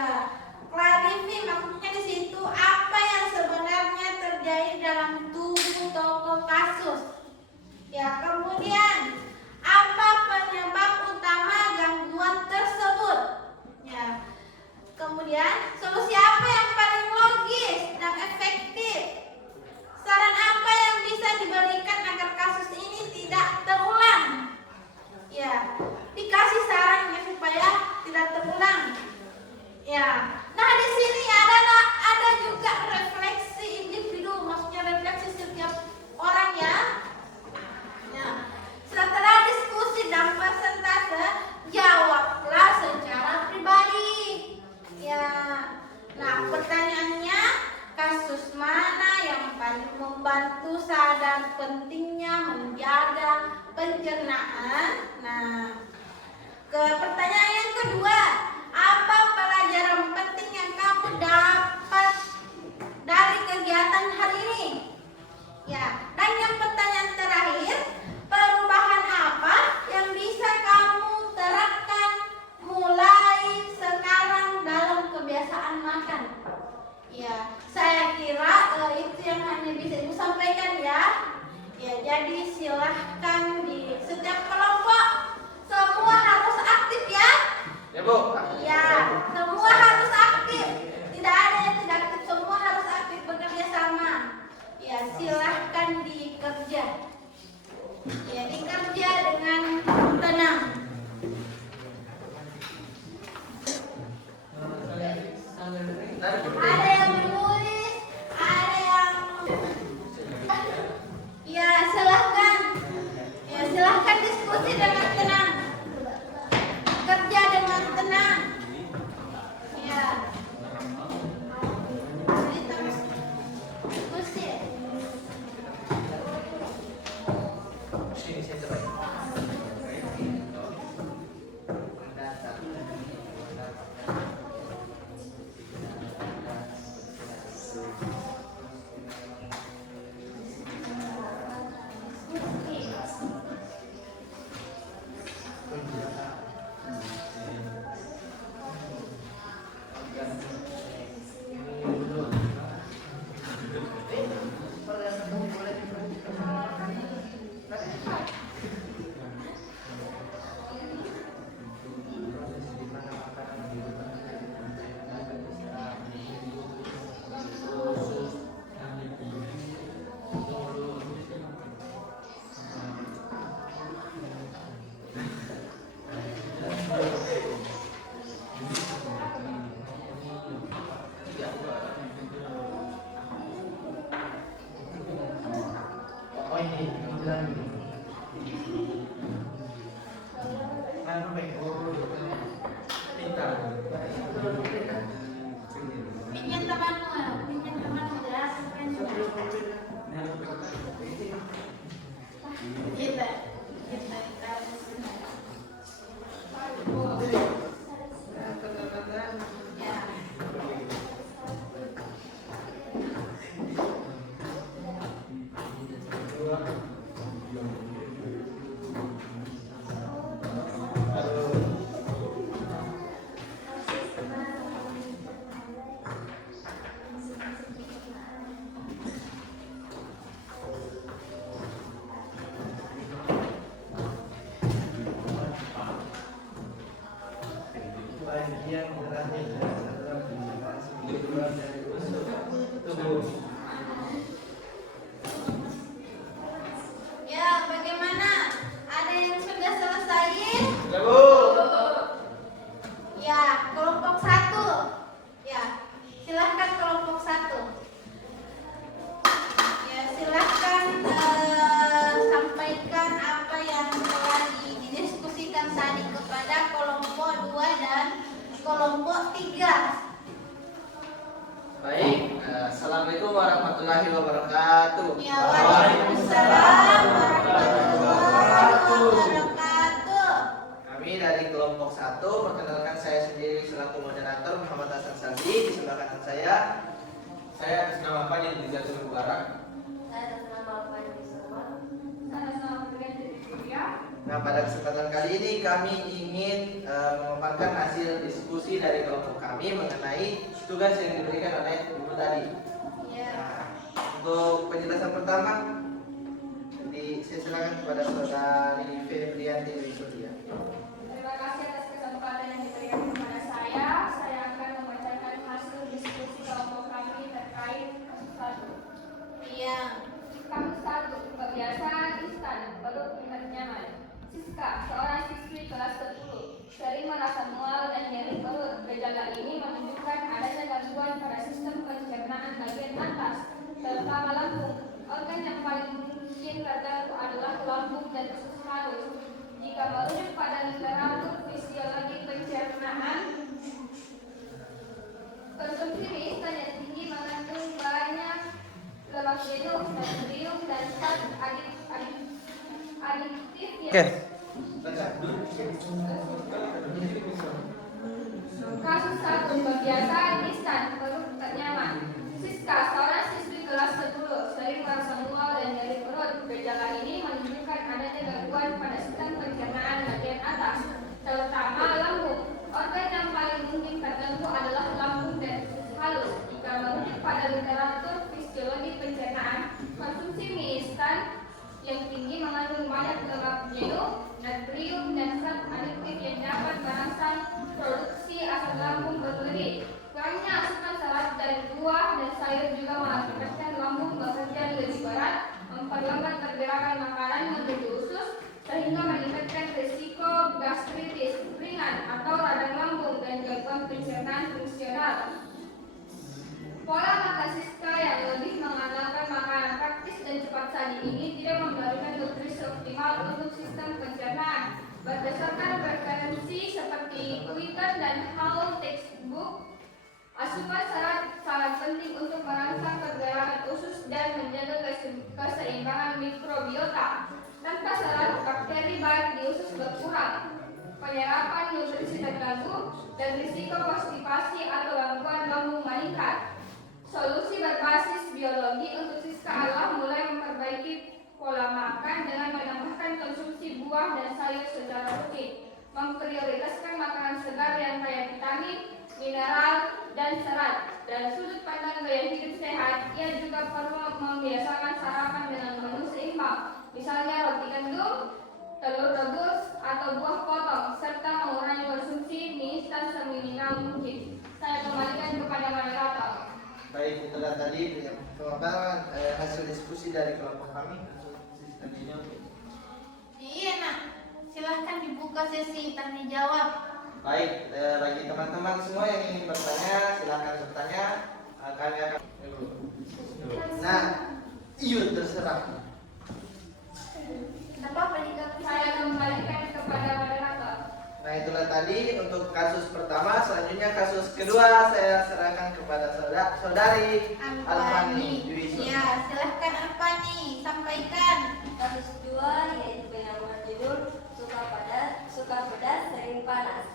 Ya, clarify maksudnya di situ apa yang sebenarnya terjadi dalam tubuh tokoh kasus. Ya, kemudian apa penyebab utama gangguan tersebut? Ya, kemudian solusi apa yang paling logis dan efektif? Saran apa yang bisa diberikan agar kasus ini tidak terulang? Ya, dikasih sarannya supaya tidak terulang. Ya, nah di sini ada juga refleksi individu, maksudnya refleksi setiap orang ya. Ya, setelah diskusi dan persentase, jawablah secara pribadi. Ya, nah pertanyaannya, kasus mana yang paling membantu sadar pentingnya menjaga pencernaan? Nah, ke pertanyaan yang kedua, apa pelajaran penting yang kamu dapat dari kegiatan hari ini? Ya, dan yang pertanyaan terakhir, perubahan apa yang bisa kamu terapkan mulai sekarang dalam kebiasaan makan? Ya, saya kira itu yang hanya bisa Ibu sampaikan ya. Ya, jadi silahkan di setiap kelompok semua harus aktif ya. Ya Bu. Ya, semua harus aktif. Tidak ada yang tidak aktif, semua harus aktif bekerja sama. Ya, silahkan dikerja. Ya, dikerja dengan tenang. Ada yang menulis, ada yang ya silahkan. Ya, silahkan diskusi dengan tenang. Kerja dengan tenang. Ya. Kita diskusi. Sini saya coba. Oh ini jalan dulu. Anu baik pintar. Pinjam temanmu jelas. Kita. Ya. Ya, bagaimana? Ada yang sudah selesai? Ya Bu. Ya, kelompok 1. Ya, silahkan kelompok 1. Ya, silahkan sampaikan apa yang telah didiskusikan tadi kepada kelompok 2 dan kelompok 3. Baik, Assalamualaikum warahmatullahi wabarakatuh. Ya, waalaikumsalam warahmatullahi wabarakatuh. Kami dari kelompok 1, perkenalkan saya sendiri selaku moderator Muhammad Hasan Saldi. Di sebelah kanan saya atas nama Fadil Rizatul Mubarak. Saya atas nama Fadil Surma. Saya sama dengan jadi kuliah. Nah, pada kesempatan kali ini kami ingin memaparkan hasil diskusi dari kelompok kami. kami mengenai tugas yang diberikan oleh ibu tadi. Iya. Untuk penjelasan pertama, saya silakan kepada saudari Febrianti Wisudya. Terima kasih atas kesempatan yang diberikan kepada saya. Saya akan membacakan hasil diskusi kelompok kami terkait kasus 1. Iya. Kasus 1, kebiasaan instan, peluk tingkat nyaman. Siska, seorang siswi kelas 10, sering merasa mual dan nyeri perut. Gejala ini menunjukkan adanya gangguan pada sistem pencernaan bagian atas, terutama lambung. Organ yang paling mungkin terganggu adalah lambung dan usus halus. Jika merujuk pada literatur fisiologi pencernaan, konsumsi mie instan yang tinggi mengandung banyak lemak jenuh, natrium, dan zat adiktif yang Kasus 1, kebiasaan instan, perut tak nyaman. Siska, seorang siswi kelas 10, sering merasa mual dan nyeri perut. Gejala ini menunjukkan adanya gangguan pada sistem pencernaan bagian atas, terutama lambung. Organ yang paling mungkin terganggu adalah lambung dan usus halus. Jika merujuk pada literatur fisiologi pencernaan, konsumsi mie instan yang tinggi mengandung banyak lemak jenuh, natrium, dan zat adiktif yang dapat merangsang produksi asam lambung berlebih. Kurangnya asupan serat dan buah dan sayur juga mengakibatkan lambung bekerja lebih berat, memperlambat pergerakan makanan menuju usus, sehingga meningkatkan risiko gastritis ringan atau radang lambung dan gangguan pencernaan fungsional. Pola makan Siska yang lebih mengandalkan makanan praktis dan cepat saji ini tidak memberikan nutrisi optimal untuk sistem pencernaan. Berdasarkan referensi seperti Twitter dan How Textbook, asupan serat sangat penting untuk merangsang pergerakan usus dan menjaga keseimbangan mikrobiota. Tanpa serat, bakteri baik di usus berkurang, penyerapan nutrisi terganggu, dan risiko konstipasi atau gangguan lambung meningkat. Solusi berbasis biologi untuk Siska adalah mulai memperbaiki pola makan dengan menambahkan konsumsi buah dan sayur secara rutin, memprioritaskan makanan segar yang kaya vitamin, mineral, dan serat. Dari sudut pandang gaya hidup sehat, ia juga perlu membiasakan sarapan dengan menu seimbang, misalnya roti gandum, telur rebus, atau buah potong, serta mengurangi konsumsi mie instan seminimal mungkin. Saya kembalikan kepada moderator. Baik, itulah tadi pemaparan hasil diskusi dari kelompok kami. Iya nak, silahkan dibuka sesi tanya jawab. Baik, bagi teman-teman semua yang ingin bertanya, silakan bertanya. Kami akan Nah, iya terserah. Kenapa peningkat Saya kembalikan kepada moderator. Nah, itulah tadi untuk kasus pertama. Selanjutnya kasus kedua saya serahkan kepada saudari Alfani Dwi Suti. Ya, silahkan Alfani sampaikan. Kasus kedua yaitu dengan berjudul suka pedas, sering panas.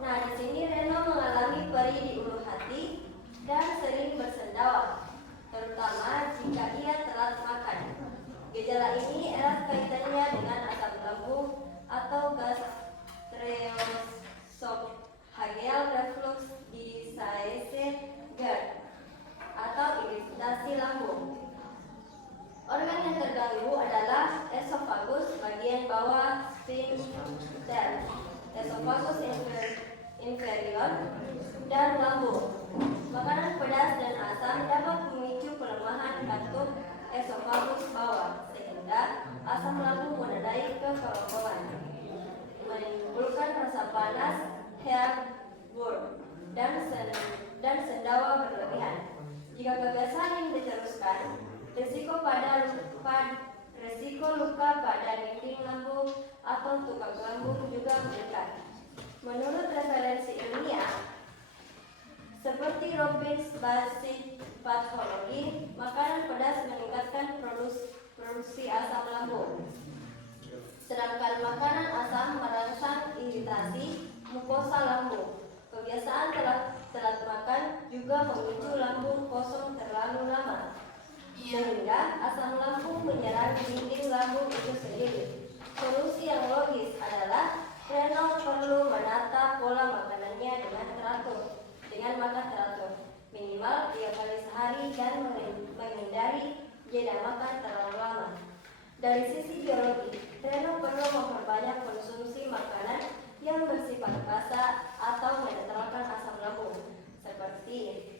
Nah, di sini Reno mengalami perih di ulu hati dan sering bersendawa, terutama jika ia telat makan. Gejala ini erat kaitannya dengan asam lambung atau gastroesophageal reflux disease GERD atau iritasi lambung. Organ yang terganggu adalah esofagus bagian bawah sphincter, esofagus inferior, dan lambung. Makanan pedas dan asam dapat memicu pelemahan katup esofagus bawah sehingga asam lambung menandai ke kerongkongan, menimbulkan rasa panas, heartburn, dan sendawa berlebihan. Jika kebiasaan ini diteruskan, risiko luka pada dinding lambung atau tukang lambung juga meningkat. Menurut referensi ilmiah seperti Robbins Basic Pathology, makanan pedas meningkatkan produksi asam lambung. Sedangkan makanan asam merangsang iritasi mukosa lambung. Kebiasaan telat makan juga memicu lambung kosong terlalu lama, sehingga asam lambung menyerang dinding lambung itu sendiri. Solusi yang logis adalah Reno perlu menata pola makanannya dengan teratur. dengan makan teratur, minimal 3 kali sehari dan menghindari jeda makan terlalu lama. Dari sisi biologi, Reno perlu memperbanyak konsumsi makanan yang bersifat basah atau menetralkan asam lambung, seperti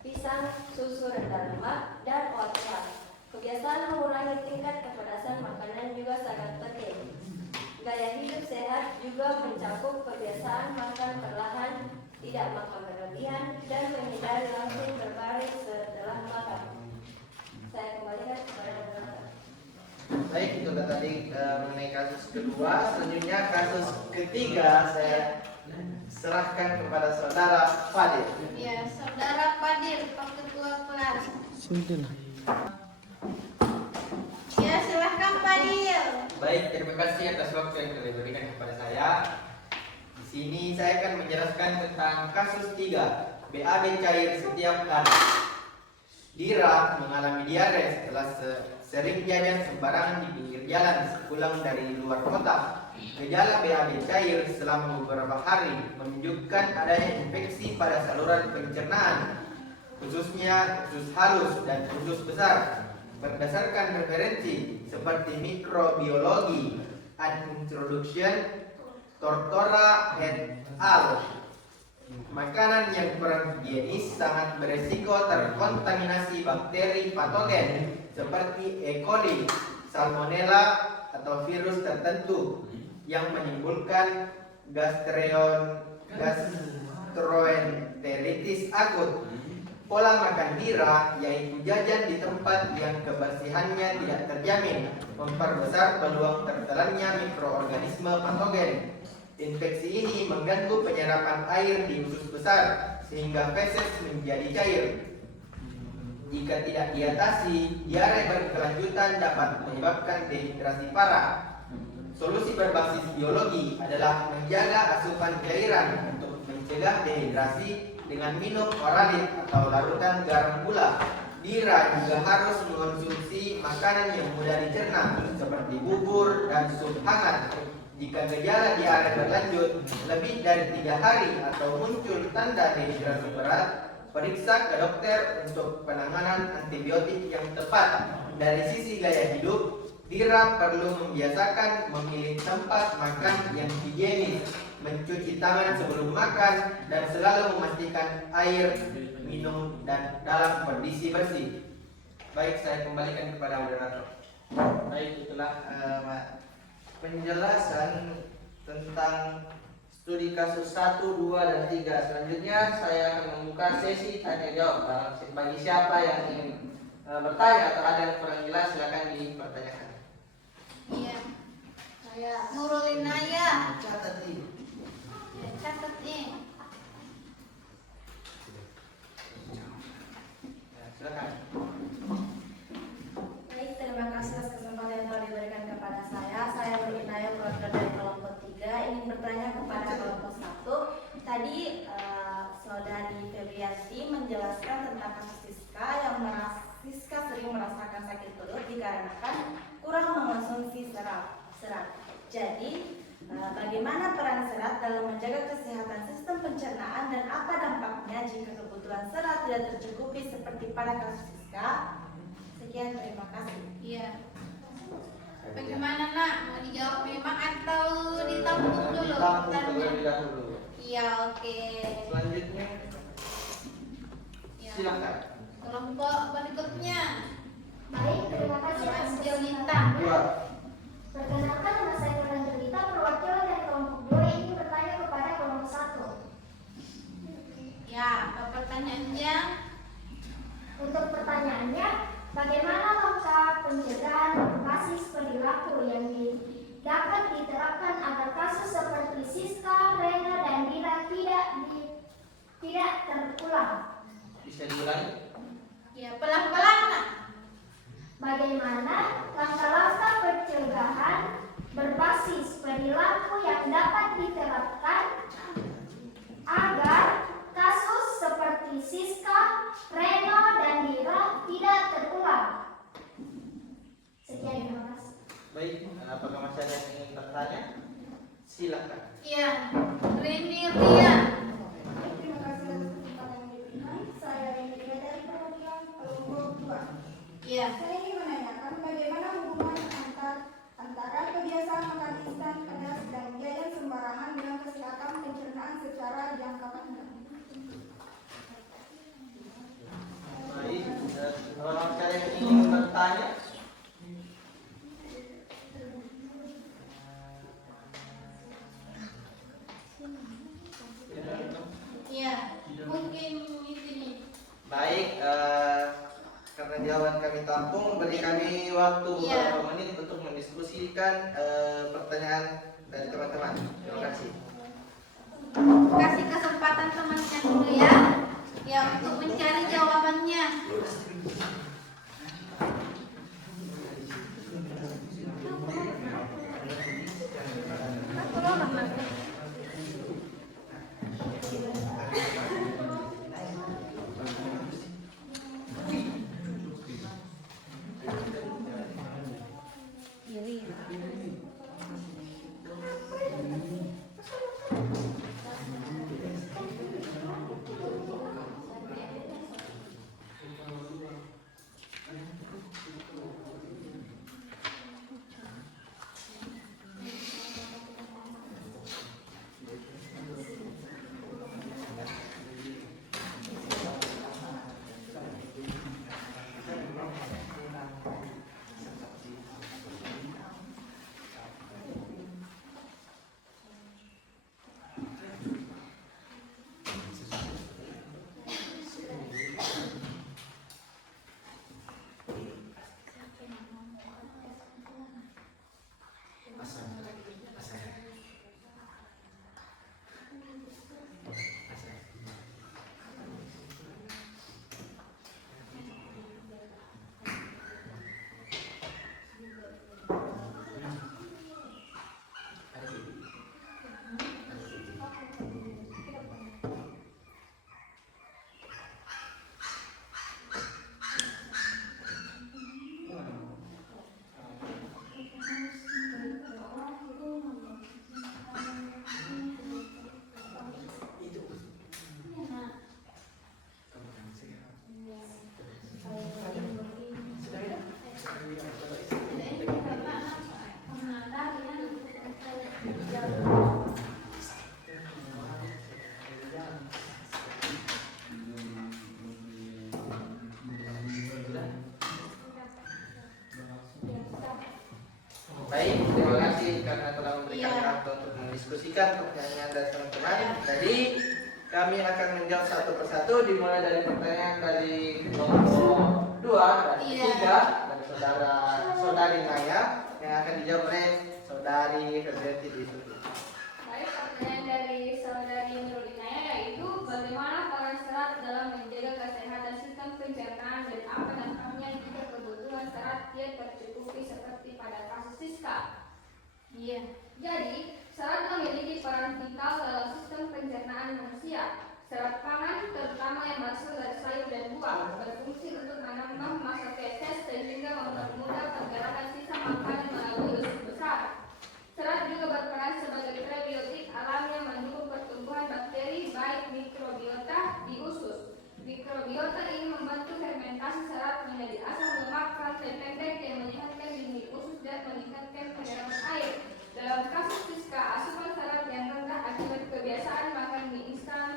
pisang, susu rendah lemak, dan oatmeal. Kebiasaan mengurangi tingkat kepedasan makanan juga sangat penting. Gaya hidup sehat juga mencakup kebiasaan makan perlahan, tidak makan berlebihan, dan menghindari langsung berbaring setelah makan. Saya kembalikan kepada moderator. Baik, itu tadi mengenai kasus kedua. Selanjutnya kasus ketiga saya serahkan kepada saudara Fadil. Ya, saudara Fadil, Pak Ketua Kelas. Ya, silahkan Fadil. Baik, terima kasih atas waktu yang telah diberikan kepada saya. Di sini saya akan menjelaskan tentang kasus 3, BAB cair setiap hari. Dira mengalami diare setelah sering jajan sembarangan di pinggir jalan sepulang dari luar kota. Gejala BAB cair selama beberapa hari menunjukkan adanya infeksi pada saluran pencernaan, khususnya usus halus dan usus besar. Berdasarkan referensi seperti mikrobiologi and introduction Tortora et al. Makanan yang kurang higienis sangat beresiko terkontaminasi bakteri patogen seperti E. coli, Salmonella, atau virus tertentu yang menimbulkan gastroenteritis akut. Pola makan Dira yaitu jajan di tempat yang kebersihannya tidak terjamin, memperbesar peluang tertelannya mikroorganisme patogen. Infeksi ini mengganggu penyerapan air di usus besar sehingga feses menjadi cair. Jika tidak diatasi, diare berkelanjutan dapat menyebabkan dehidrasi parah. Solusi berbasis biologi adalah menjaga asupan cairan untuk mencegah dehidrasi dengan minum oralit atau larutan garam gula. Dira juga harus mengonsumsi makanan yang mudah dicerna seperti bubur dan sup hangat. Jika gejala diare berlanjut lebih dari 3 hari atau muncul tanda dehidrasi berat, periksa ke dokter untuk penanganan antibiotik yang tepat. Dari sisi gaya hidup, Dira perlu membiasakan memilih tempat makan yang higienis, mencuci tangan sebelum makan, dan selalu memastikan air minum dan dalam kondisi bersih. Baik, saya kembalikan kepada moderator. Baik, itulah penjelasan tentang studi kasus 1, 2, dan 3. Selanjutnya saya akan membuka sesi tanya jawab. Bagi siapa yang ingin bertanya atau ada yang kurang jelas, silakan dipertanyakan. Iya. Saya Nurul Inaya. Catat ini. Catat nih. Ya, silakan. Baik, terima kasih atas kesempatan yang telah diberikan kepada saya. Saya Nurul Inaya, perwakilan dari kelompok 3, ingin bertanya kepada kelompok 1. Tadi Saudari Febrianti menjelaskan tentang kasus Siska yang Siska sering merasakan sakit perut dikarenakan kurang mengonsumsi serat. Jadi, bagaimana peran serat dalam menjaga kesehatan sistem pencernaan dan apa dampaknya jika kebutuhan serat tidak tercukupi seperti pada kasus Siska? Sekian, terima kasih. Iya. Bagaimana nak? Mau dijawab memang atau ditampung dulu? Ditampung pertanyaannya? terlebih dahulu. Iya, oke. Selanjutnya, Ya. silakan. Kelompok berikutnya. Baik, terima kasih atas Angelita. Dua. Perkenalkan, nama saya Angelita, perwakilan dari kelompok 2 ingin bertanya kepada kelompok 1. Ya, apa pertanyaannya? Untuk pertanyaannya, bagaimana langkah pencegahan berbasis perilaku yang dapat diterapkan agar kasus seperti Siska, Rena, dan Dira tidak terulang? Bisa diulangi? Ya, pelan-pelan nak. Bagaimana langkah-langkah pencegahan berbasis perilaku yang dapat diterapkan agar kasus seperti Siska, Reno, dan Dira tidak terulang? Sekian, terima kasih. Baik, apakah masih ada yang ingin bertanya? Silakan. Iya, Rini Ria. secara jangka panjang. Baik, kalau ada yang ingin bertanya, Iya, mungkin itu nih. baik. Karena jawaban kami tampung, beri kami waktu beberapa menit untuk mendiskusikan pertanyaan dari teman-teman. Terima kasih. Kasih kesempatan temannya dulu ya. Ya, untuk mencari jawabannya. Baik, terima kasih karena telah memberikan waktu untuk mendiskusikan pertanyaan dari teman-teman. Jadi kami akan menjawab satu persatu, dimulai dari pertanyaan dari nomor 2 dan 3 dari saudari Naya yang akan dijawab oleh saudari Febriati Disuti. Baik, pertanyaan dari saudari Nurlinaya yaitu bagaimana peran serat dalam menjaga kesehatan sistem pencernaan dan apa dampaknya jika kebutuhan serat tidak tercukupi seperti pada kasus Siska. Iya. Jadi, serat memiliki peran vital dalam sistem pencernaan manusia. Serat pangan, terutama yang berasal dari sayur dan buah, berfungsi untuk menambah massa feses sehingga mempermudah pergerakan sisa makanan melalui usus besar. Serat juga berperan sebagai prebiotik alami yang mendukung pertumbuhan bakteri baik mikrobiota di usus. Mikrobiota ini membantu fermentasi serat menjadi asam lemak rantai pendek yang menyehatkan dinding usus dan meningkatkan penyerapan air. Dalam kasus Siska, asupan serat yang rendah akibat kebiasaan makan mie instan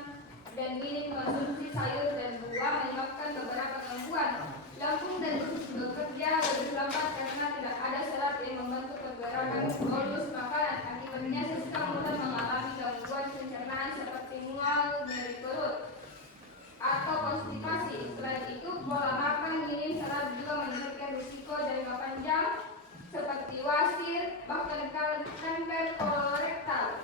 dan minim konsumsi sayur dan buah menyebabkan beberapa gangguan. Lambung dan usus bekerja lebih lambat karena tidak ada serat yang membantu pergerakan bolus makanan. Akibatnya Siska mudah mengalami gangguan pencernaan seperti mual, nyeri perut, atau konstipasi. Selain itu, pola makan minim serat juga meningkatkan risiko jangka panjang seperti wasir, bahkan kanker kolorektal.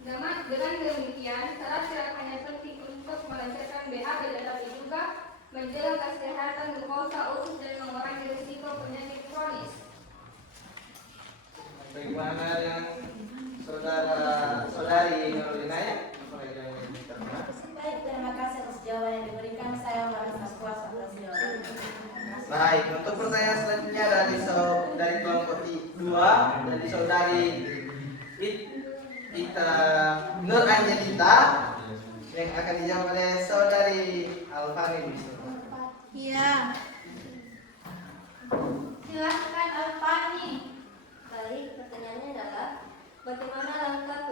Dengan demikian, serat tidak hanya penting untuk melancarkan BAB tetapi juga menjaga kesehatan glukosa usus dan mengurangi risiko penyakit kronis. Bagaimana yang saudari Nurlinaya? Baik, terima kasih atas jawaban yang diberikan. Saya merasa puas atas jawaban. Baik, untuk pertanyaan selanjutnya dari kelompok 2 dari saudari Nur Angelita yang akan dijawab oleh saudari Alfani. Iya. Silahkan Alfani. Baik, pertanyaannya adalah Bagaimana langkah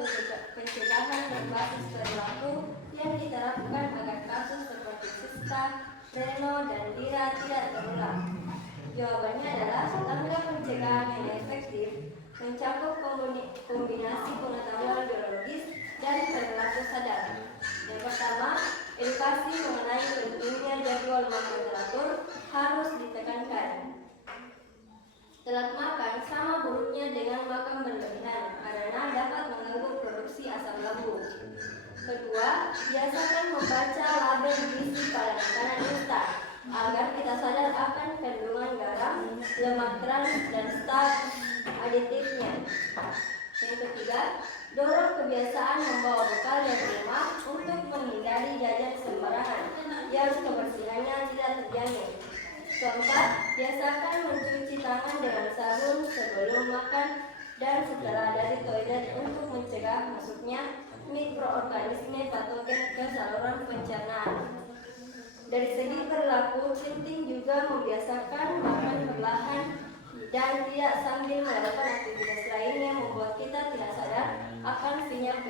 pencegahan berbasis perilaku yang diterapkan agar kasus seperti Sista, Reno, dan Dira tidak terulang? Jawabannya adalah langkah pencegahan yang efektif mencakup kombinasi pengetahuan biologis dan perilaku sadar. Yang pertama, edukasi mengenai pentingnya jadwal makan teratur harus ditekankan. Telat makan sama buruknya dengan makan berlebihan karena dapat mengganggu produksi asam lambung. Kedua, biasakan membaca label gizi pada makanan instan agar kita sadar akan kandungan garam, lemak trans, dan starch aditifnya. Yang ketiga, dorong kebiasaan membawa bekal dari rumah untuk menghindari jajan sembarangan yang kebersihannya tidak terjamin. Keempat, biasakan mencuci tangan dengan sabun sebelum makan dan setelah dari toilet untuk mencegah masuknya mikroorganisme patogen ke saluran pencernaan. Dari segi perilaku, penting juga membiasakan makan perlahan dan tidak sambil melakukan aktivitas lain yang membuat kita tidak sadar akan kenyang.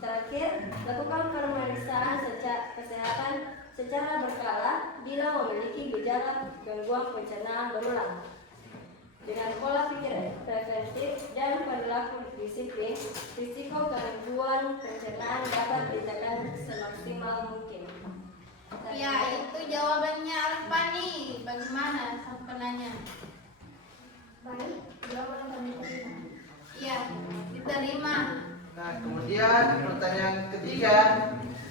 Terakhir, lakukan pemeriksaan kesehatan secara berkala bila memiliki gejala gangguan pencernaan berulang. Dengan pola pikir preventif dan perilaku disiplin, risiko gangguan pencernaan dapat ditekan semaksimal mungkin. Ya, itu jawabannya Alfani. Bagaimana sang penanya? Baik, jawaban kami terima. Iya, diterima. Nah, kemudian pertanyaan ketiga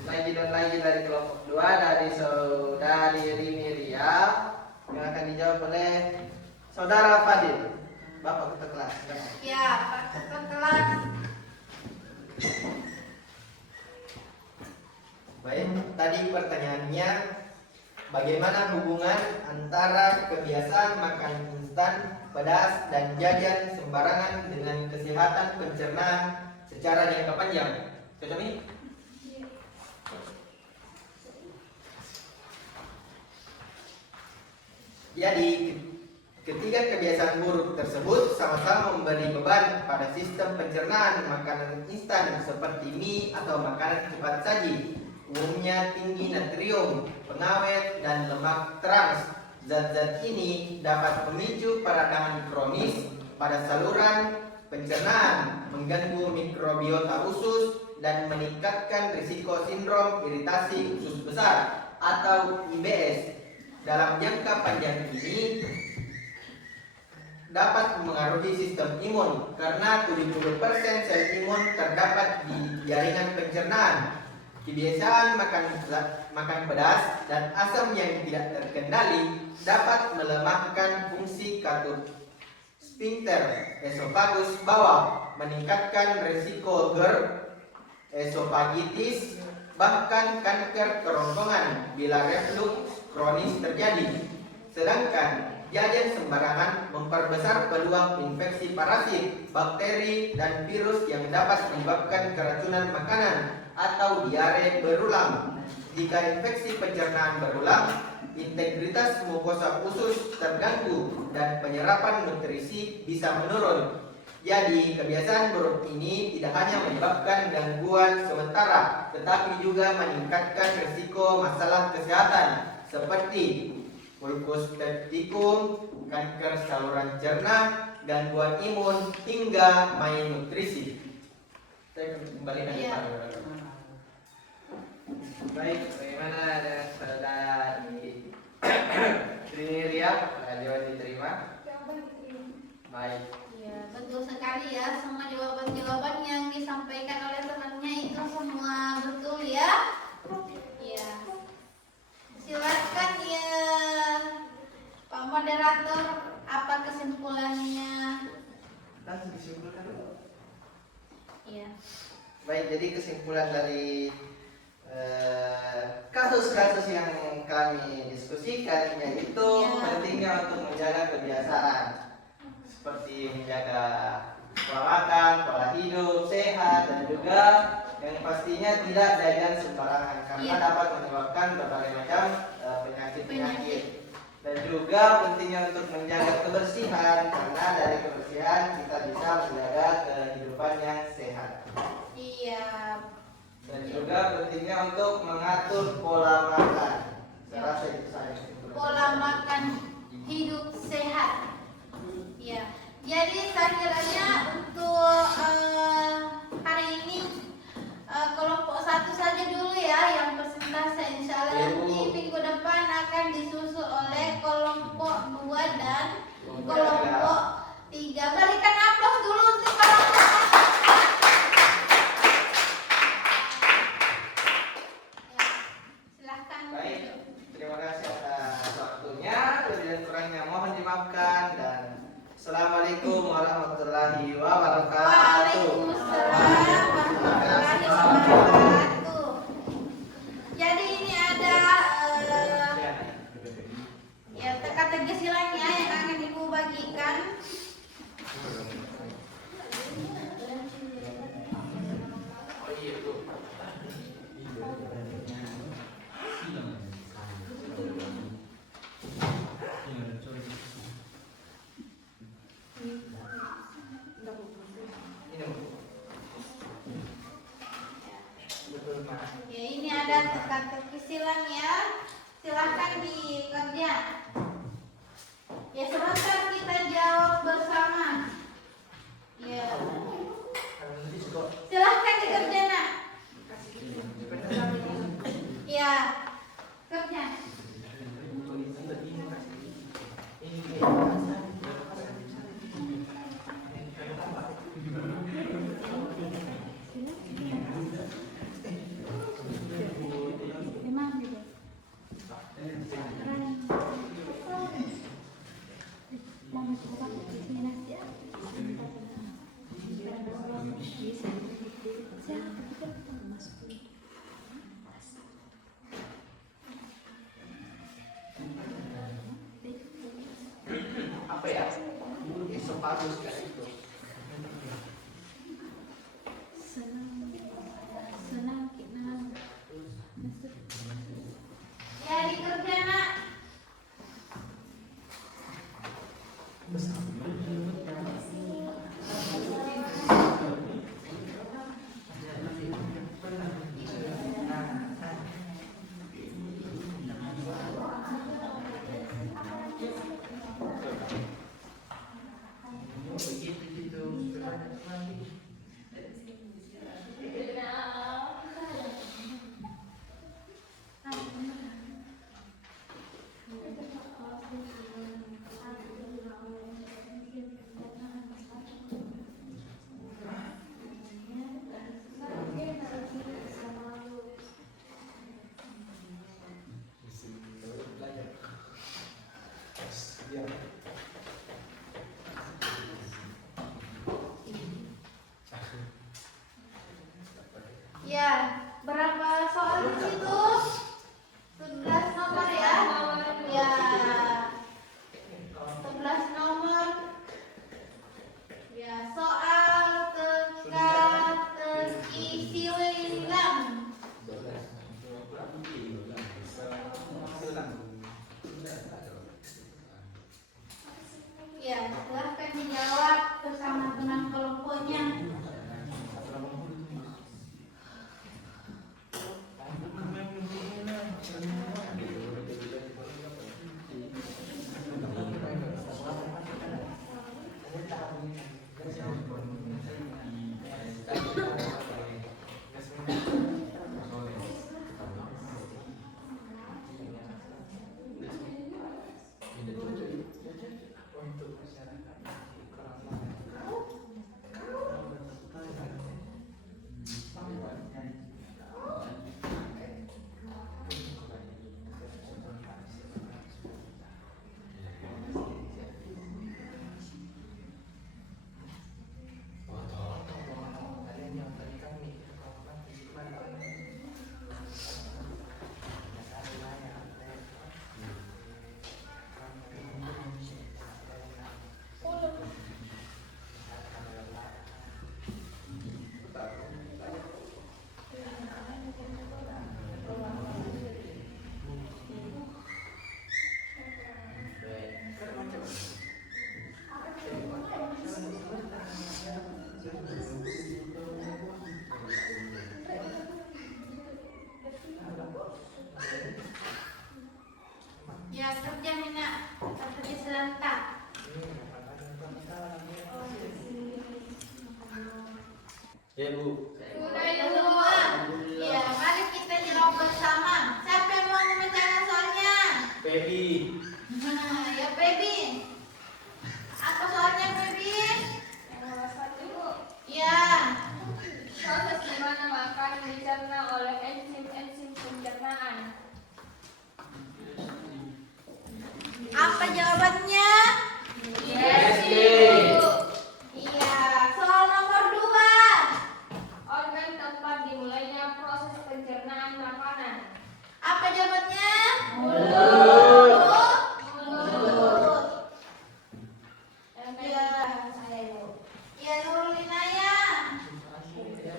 lagi dan lagi dari kelompok 2 dari saudari Rimiria yang akan dijawab oleh saudara Fadil. Bapak ketua kelas. Ya, Pak Ketua Kelas. Baik, tadi pertanyaannya bagaimana hubungan antara kebiasaan makan instan, pedas, dan jajan sembarangan dengan kesehatan pencernaan secara jangka panjang? Cocok nih? Jadi, ketiga kebiasaan buruk tersebut sama-sama memberi beban pada sistem pencernaan makanan instan seperti mie atau makanan cepat saji. Umumnya tinggi natrium, pengawet, dan lemak trans. Zat-zat ini dapat memicu peradangan kronis pada saluran pencernaan, mengganggu mikrobiota usus, dan meningkatkan risiko sindrom iritasi usus besar atau IBS. Dalam jangka panjang ini dapat mengaruhi sistem imun karena 70% sel imun terdapat di jaringan pencernaan. Kebiasaan makan pedas dan asam yang tidak terkendali dapat melemahkan fungsi katut sphincter esofagus bawah, meningkatkan risiko GERD, esofagitis, bahkan kanker kerongkongan bila reflux kronis terjadi. Sedangkan jajan sembarangan memperbesar peluang infeksi parasit, bakteri, dan virus yang dapat menyebabkan keracunan makanan atau diare berulang. Jika infeksi pencernaan berulang, integritas mukosa usus terganggu dan penyerapan nutrisi bisa menurun. Jadi, kebiasaan buruk ini tidak hanya menyebabkan gangguan sementara, tetapi juga meningkatkan risiko masalah kesehatan seperti ulkus peptikum, kanker saluran cerna, gangguan imun, hingga malnutrisi. Saya kembali lagi Iya. Pak. Baik, bagaimana dengan saudari Rimiria? Jawaban diterima. Jawaban diterima. Baik. Ya, betul sekali ya. Semua jawaban-jawaban yang disampaikan oleh temannya itu semua betul ya. Ya. Silakan ya, Pak Moderator, apa kesimpulannya? Langsung disimpulkan dulu. Iya. Baik, jadi kesimpulan dari kasus-kasus yang kami diskusikan yaitu Ya. pentingnya untuk menjaga kebiasaan seperti menjaga pola makan, pola hidup sehat, dan juga yang pastinya tidak jajan sembarangan karena Iya. dapat menyebabkan berbagai macam penyakit-penyakit. Dan juga pentingnya untuk menjaga kebersihan, karena dari kebersihan kita bisa menjaga kehidupan yang sehat. Iya. Dan juga pentingnya untuk mengatur pola makan. Saya rasa itu saja. Pola makan hidup sehat. Ya, jadi saya kiranya untuk hari ini kelompok 1 saja dulu ya yang persentase. Insya Allah nanti minggu depan akan disusul oleh kelompok 2 dan kelompok 3. Berikan aplaus dulu untuk kelompok 1. Ya, silahkan. Baik, terima kasih atas waktunya. Lebih dan kurangnya mohon dimaafkan, dan Assalamualaikum warahmatullahi wabarakatuh. Waalaikumsalam warahmatullahi wabarakatuh. Jadi ini ada ya teka-teki silangnya yang akan Ibu bagikan. Ya, ini ada teka-teki silang ya. Silahkan dikerja. Ya, sebentar kita jawab bersama. Ya. Silahkan dikerja nak. Ya, kerja. Apa ya? Sepatu sekali itu. Ya, dikerja nak. terjamin terjadi serentak. Ya Bu. Sudah ibu. Semua. Ya, mari kita jawab bersama. Siapa yang mau memecahkan soalnya? Pebi. Ya, Baby. Apa soalnya, Baby? Nomor 1. Ya. Proses di mana makanan dicerna oleh enzim-enzim pencernaan. Apa jawabannya? Yes, Ibu. Iya. Soal nomor 2. Organ tempat dimulainya proses pencernaan makanan. Apa jawabannya? Mulut. Mulut. Ya. Ya, Nurlinaya.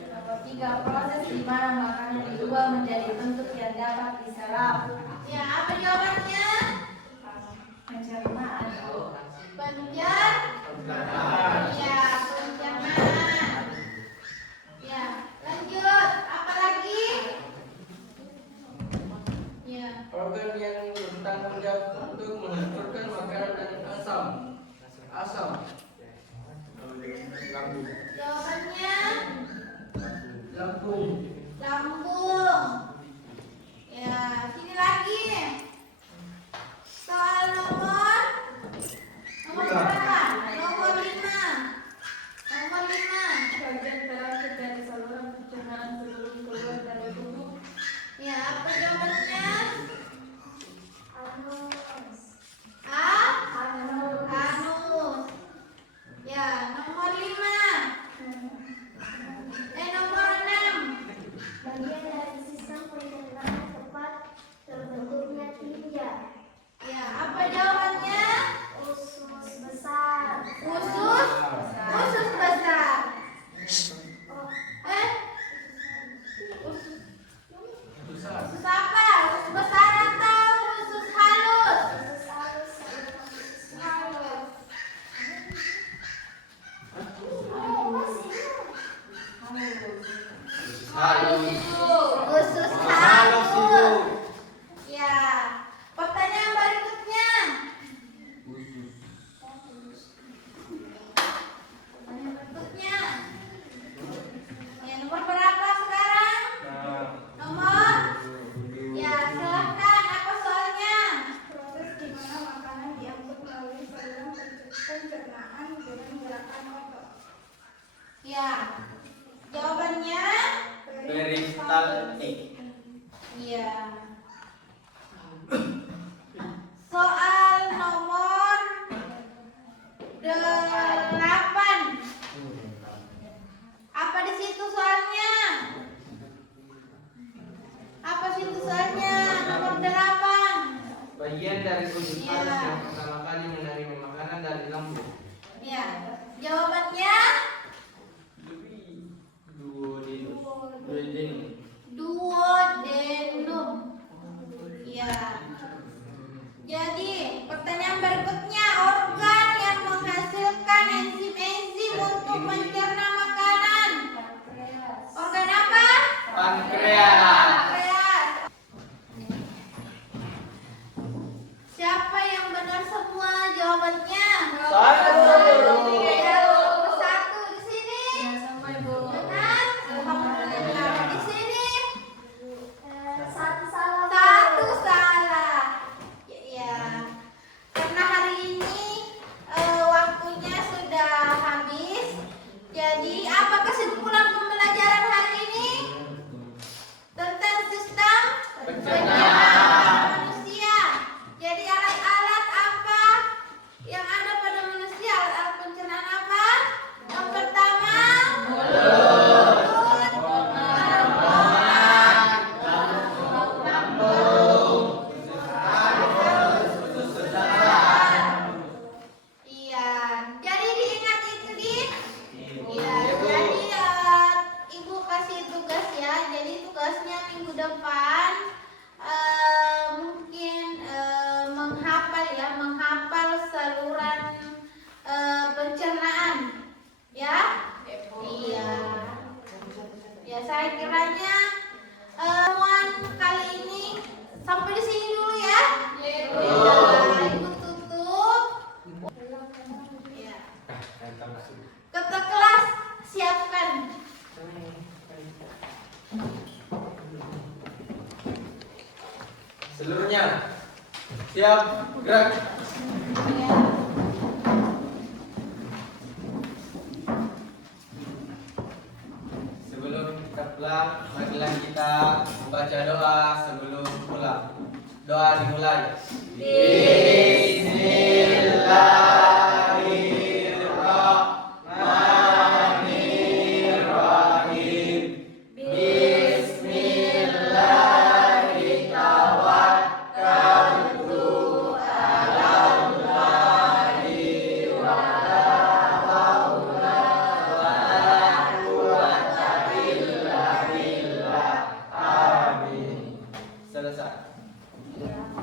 Nomor 3, proses di mana makanan diubah menjadi bentuk yang dapat diserap. Ya, apa jawabannya? Pencernaan. Penjar. Ya, pencernaan. Ya, lanjut. Apa lagi? Ya. Organ yang bertanggung jawab untuk menghancurkan makanan dan asam. Asam. Jawabannya Lambung. lambung. Ya, sini lagi. Soal nomor berapa? Nomor 5. Nomor 5. Bagian terakhir dari saluran pencernaan sebelum keluar dari tubuh. Ya, apa jawabannya? Anus. Anus. Ya, nomor 5. Nomor 6. Bagian dari sistem pencernaan tempat terbentuknya tinja. Ya, apa jawabannya? Usus besar. Usus. Usus besar. Oh, Usus apa? Usus besar atau usus halus? usus halus sama usus halus. Usus Halus, Ibu. halus. Ya. Pertanyaan berikutnya. Pertanyaan berikutnya. Ya, nomor berapa sekarang? Nomor? Ya, silahkan. Apa soalnya? Proses di mana makanan diangkut melalui saluran pencernaan dengan gerakan otot. Ya. Jawabannya? Peristaltik. Iya. Soal nomor 8. Apa di situ soalnya? Apa situ soalnya? Nomor 8. Bagian dari usus Iya. halus yang pertama kali menerima makanan dari lambung. Ya. Jawabannya? Duodenum. Duodenum. Ya. Jadi, pertanyaan berikutnya, organ yang menghasilkan enzim-enzim untuk mencerna makanan. Organ apa? Pankreas. Pankreas. Siapa yang benar semua jawabannya? Satu. Ya, nomor 1. Seluruhnya siap, gerak. Sebelum kita pulang, marilah kita membaca doa sebelum pulang. Doa dimulai. Bismillahirrahmanirrahim. Selesai. Ya.